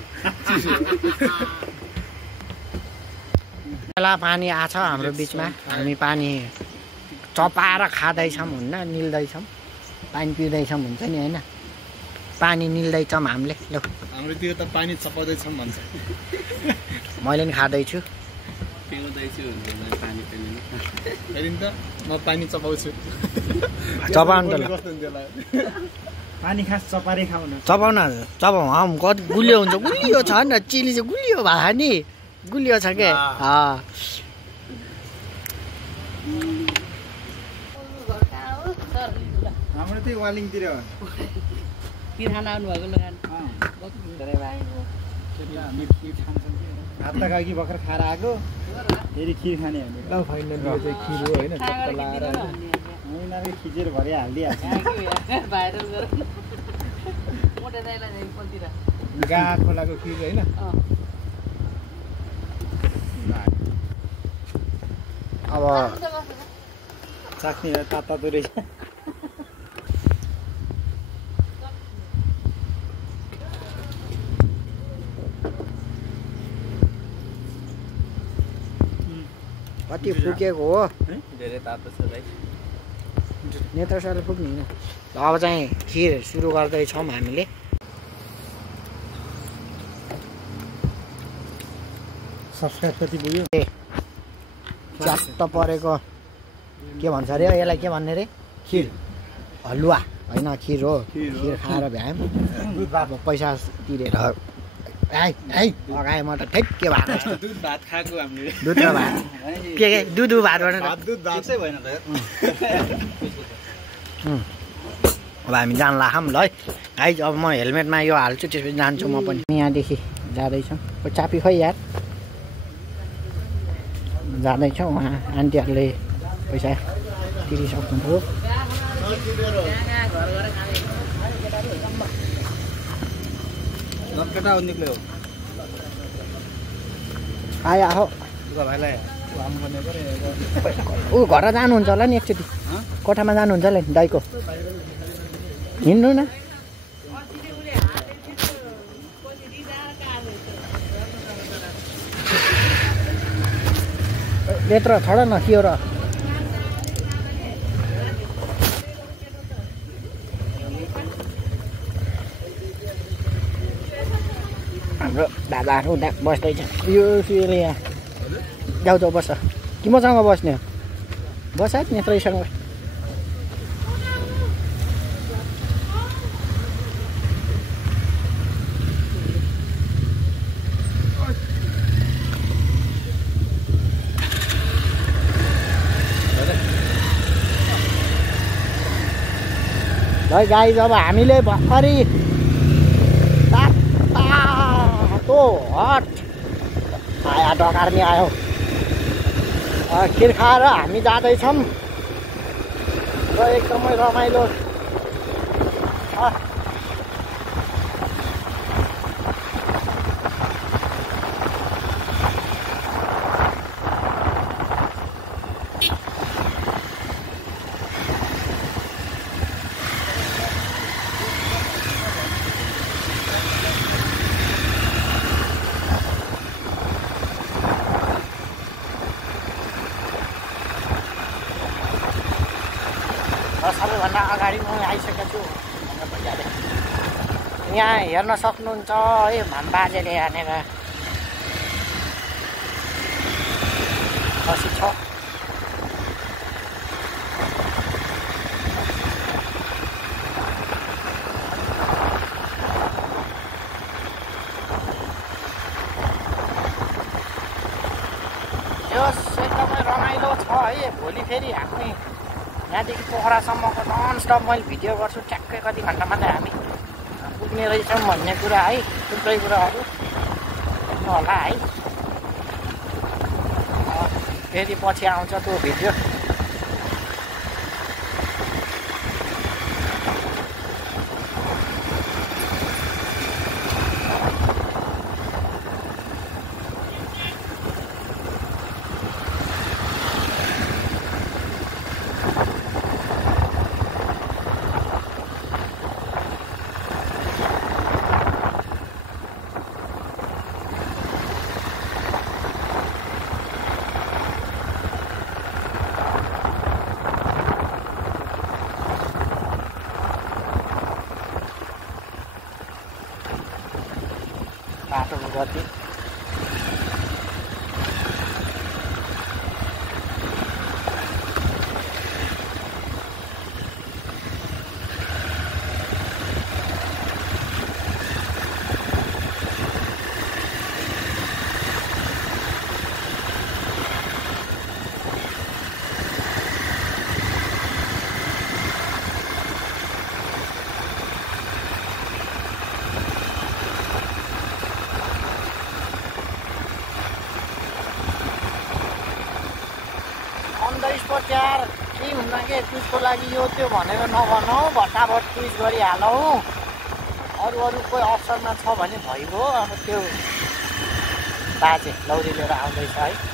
बेला पानी आछ हाम्रो बिचमा हामी पानी चपाएर खाँदैछौँ हुन्न निल्दैछौँ पानी पिउँदैछौँ हुन्छ नि होइन पानी निल्दैछौँ हामीले ल हाम्रोतिर त पानी चपाउँदैछौँ भन्छ मैले पनि खाँदैछु पिउँदैछु पानी पनि त म पानी चपाउँछु चपाउनु त ल पानी खास चपारे खाउन चपाउन चपाउँ कति गुलियो हुन्छ गुलियो छ नि चिली चाहिँ गुलियो भयो नि गुलियो छ के हाम्रो त्यही वालिङतिर हो खिर खान आउनुभएको लगान हात त गाकी भर्खर खाएर आएको फेरि खिर खाने भने ल फाइनल चाहिँ खिर हो होइन चप्पल लाएर उनीहरूले खिचेर भरि हालिदिइहाल्छ भाइरल गरेर मोटे दाइलाई पल्तिर गा खोलाको खिर होइन अब चाख्ने तातो रहेछ कति फुकेको हो धेरै तातो छ भाइ नेत्र सर पुग्ने होइन अब चाहिँ खिर सुरु गर्दैछौँ हामीले सब्सक्राइब कति पुग्यो च्याट्ट परेको के भन्छ अरे यसलाई के भन्ने रे खिर हलुवा होइन खिर हो खिर खाएर भ्यायौँ पैसा तिरेर अगाएँ म त ठिक के भएको दुध भात खाएको हामीले दुध र भात के दुध भातबाट दुध भात चाहिँ भएन त अब हामी जान लाग्छौँ ल है अब म हेलमेटमा यो हाल्छु त्यसपछि जान्छु म पनि यहाँदेखि जाँदैछौँ चापी खै यार जाँदैछौँ उहाँ आन्टीहरूले पैसा तिरिसक्नुभयो केटा निक्ल्यो आयो हो भाइलाई ऊ घर जानुहुन्छ होला नि एकचोटि कोठामा जानुहुन्छ होला नि दाइको हिँड्नु न त्यत्रो छोड न के हो र हाम्रो दादाहरू बस्दैछ यो फेरि यहाँ जाऊ जाऊ बस्छ कि मसँग बस्ने हो बस नेत्रैसँग है गाई जब हामीले भर्खरै तातो हट आया डकार्मी आयो खिर खाएर हामी जाँदैछौँ र एकदमै रमाइलो सबैभन्दा अगाडि म आइसकेको छु यहाँ हेर्न सक्नुहुन्छ है बाजेले हानेर खसी छ यो एकदमै रमाइलो छ है भोलि फेरि हामी यहाँदेखि पोखरासम्मको ननस्टप मैले भिडियो गर्छु ठ्याक्कै कति घन्टामा चाहिँ हामी पुग्ने रहेछौँ भन्ने कुरा है थुप्रै कुराहरू देख्नु होला है फेरि पछि आउँछ त्यो भिडियो बाटोको गति स्पोर्ट यार केही हुन्न के त्यसको लागि यो त्यो भनेर नगर्नु भट्टाभट ट्विस्ट गरिहालौँ अरू कोही अप्सनमा छ भने भइगयो अब त्यो बाजे लौरी लिएर आउँदैछ है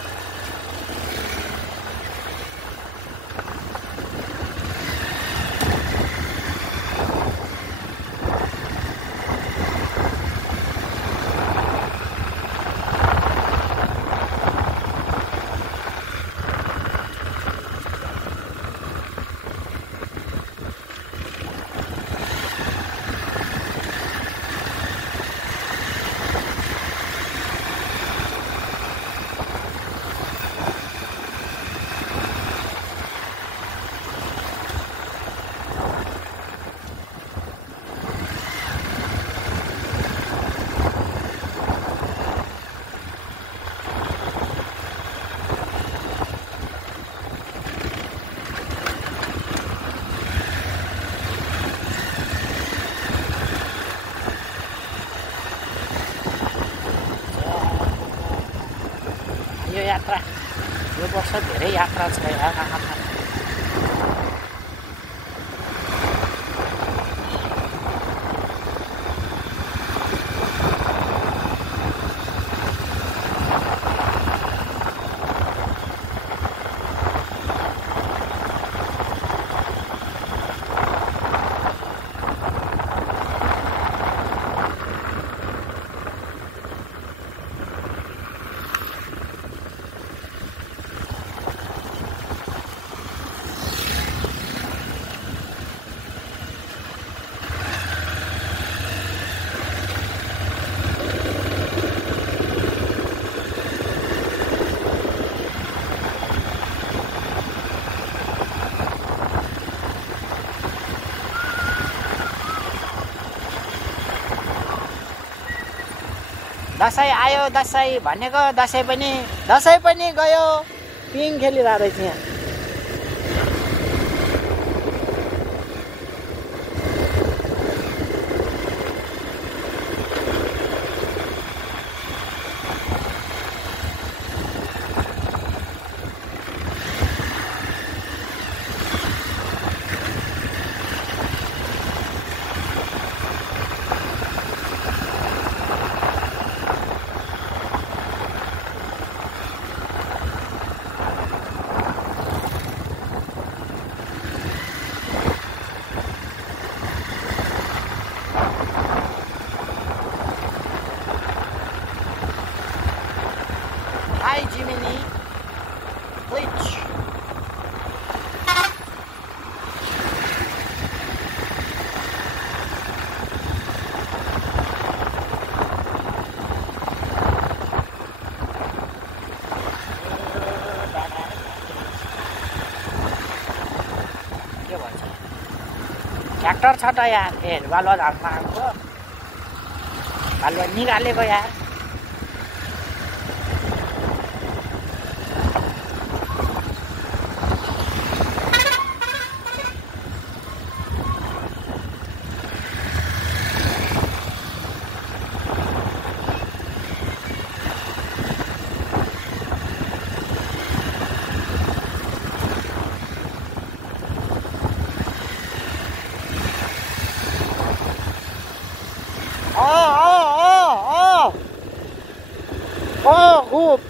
यात्रा यो वर्ष धेरै यात्रा छ दसैँ आयो दसैँ भनेको दसैँ पनि गयो पिङ खेलिरहेको रहेछ यहाँ Hi Jiminy Bleach के भन्छ ट्र्याक्टर छ त यार बालुवा झार्न आएको बालुवा निकालेको यार खूप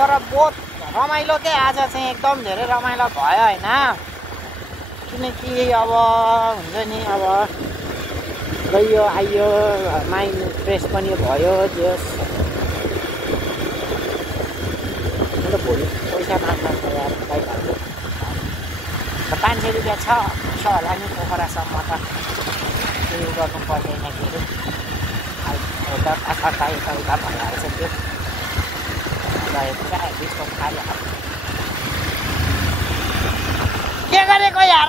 तर बहुत रमाइलो के आज चाहिँ एकदम धेरै रमाइलो भयो होइन किनकि अब हुन्छ नि अब गयो आइयो माइन्ड फ्रेस पनि भयो जस भोलि पैसा माग्छ यार बाइकहरू 500 रुपियाँ छ होला नि पोखरासम्म त त्यो गर्नु पर्दैन के अरे यता उता भइहाल्छ त्यो पुरा डिस्को खाली के गरेको यार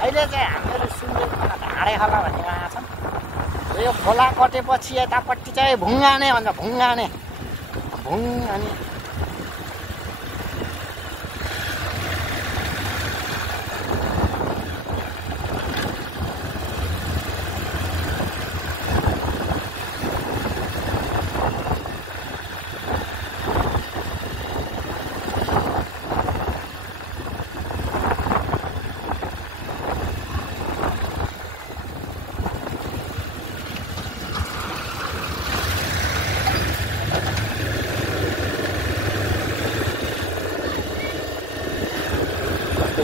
अहिले चाहिँ हामीहरू सुन्दैमा ढाडे खोला भन्ने जग्गा छन् यो खोला कटेपछि यतापट्टि चाहिँ भुङ्गाने भन्छ भुङ्गाने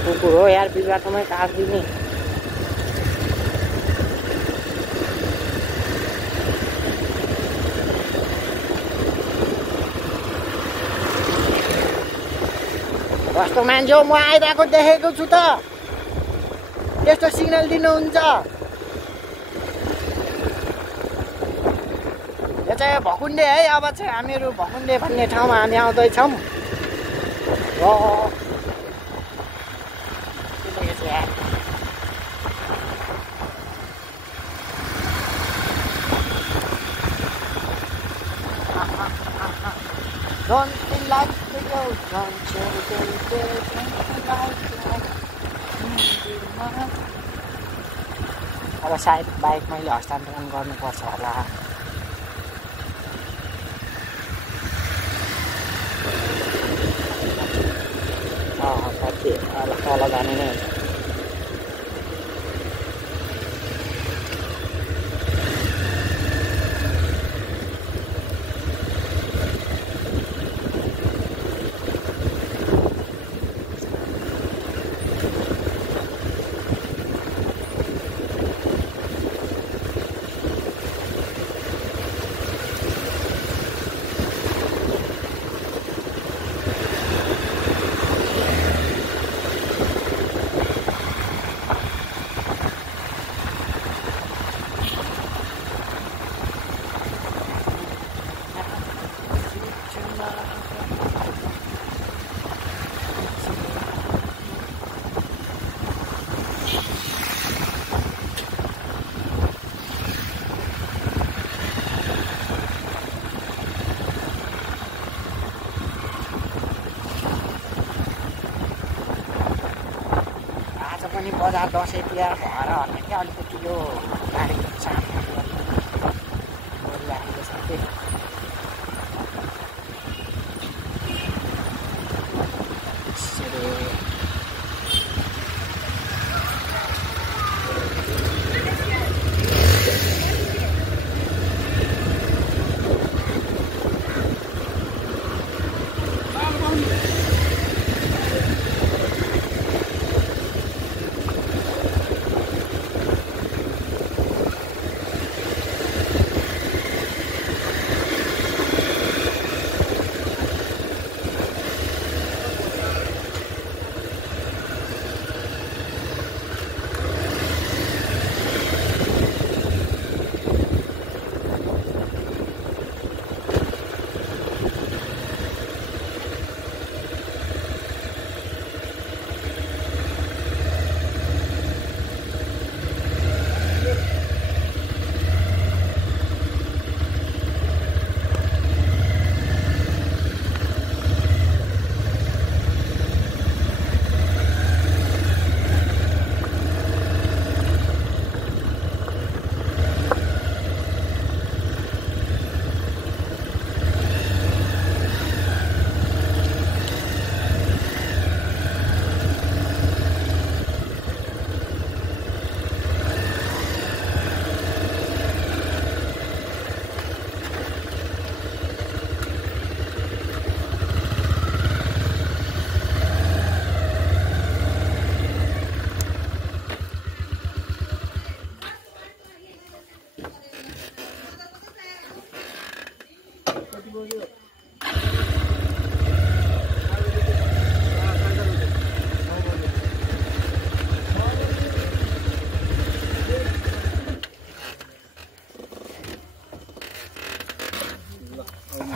कुकुर हो यार बिचबाटोमै काट्दिने कस्तो मान्छे हो म आइरहेको देखेको छु त त्यस्तो सिग्नल दिनुहुन्छ यो चाहिँ भकुण्डे है अब चाहिँ हामीहरू भकुण्डे भन्ने ठाउँमा हामी आउँदैछौँ Don't be like the road, don't you baby, don't be like अब सायद बाइक मैले हस्तान्तरण गर्नुपर्छ होला कति तल जाने नै पनि बजार दसैँ तिहार भएर होला क्या अलिकति यो गाडीको चाप गरिराखेको छ के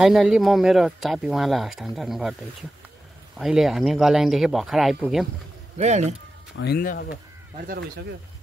फाइनल्ली म मेरो चाबी उहाँलाई हस्तान्तरण गर्दैछु अहिले हामी गलाइनदेखि भर्खर आइपुग्यौँ गइहाल्ने होइन अब गाडी तर भइसक्यो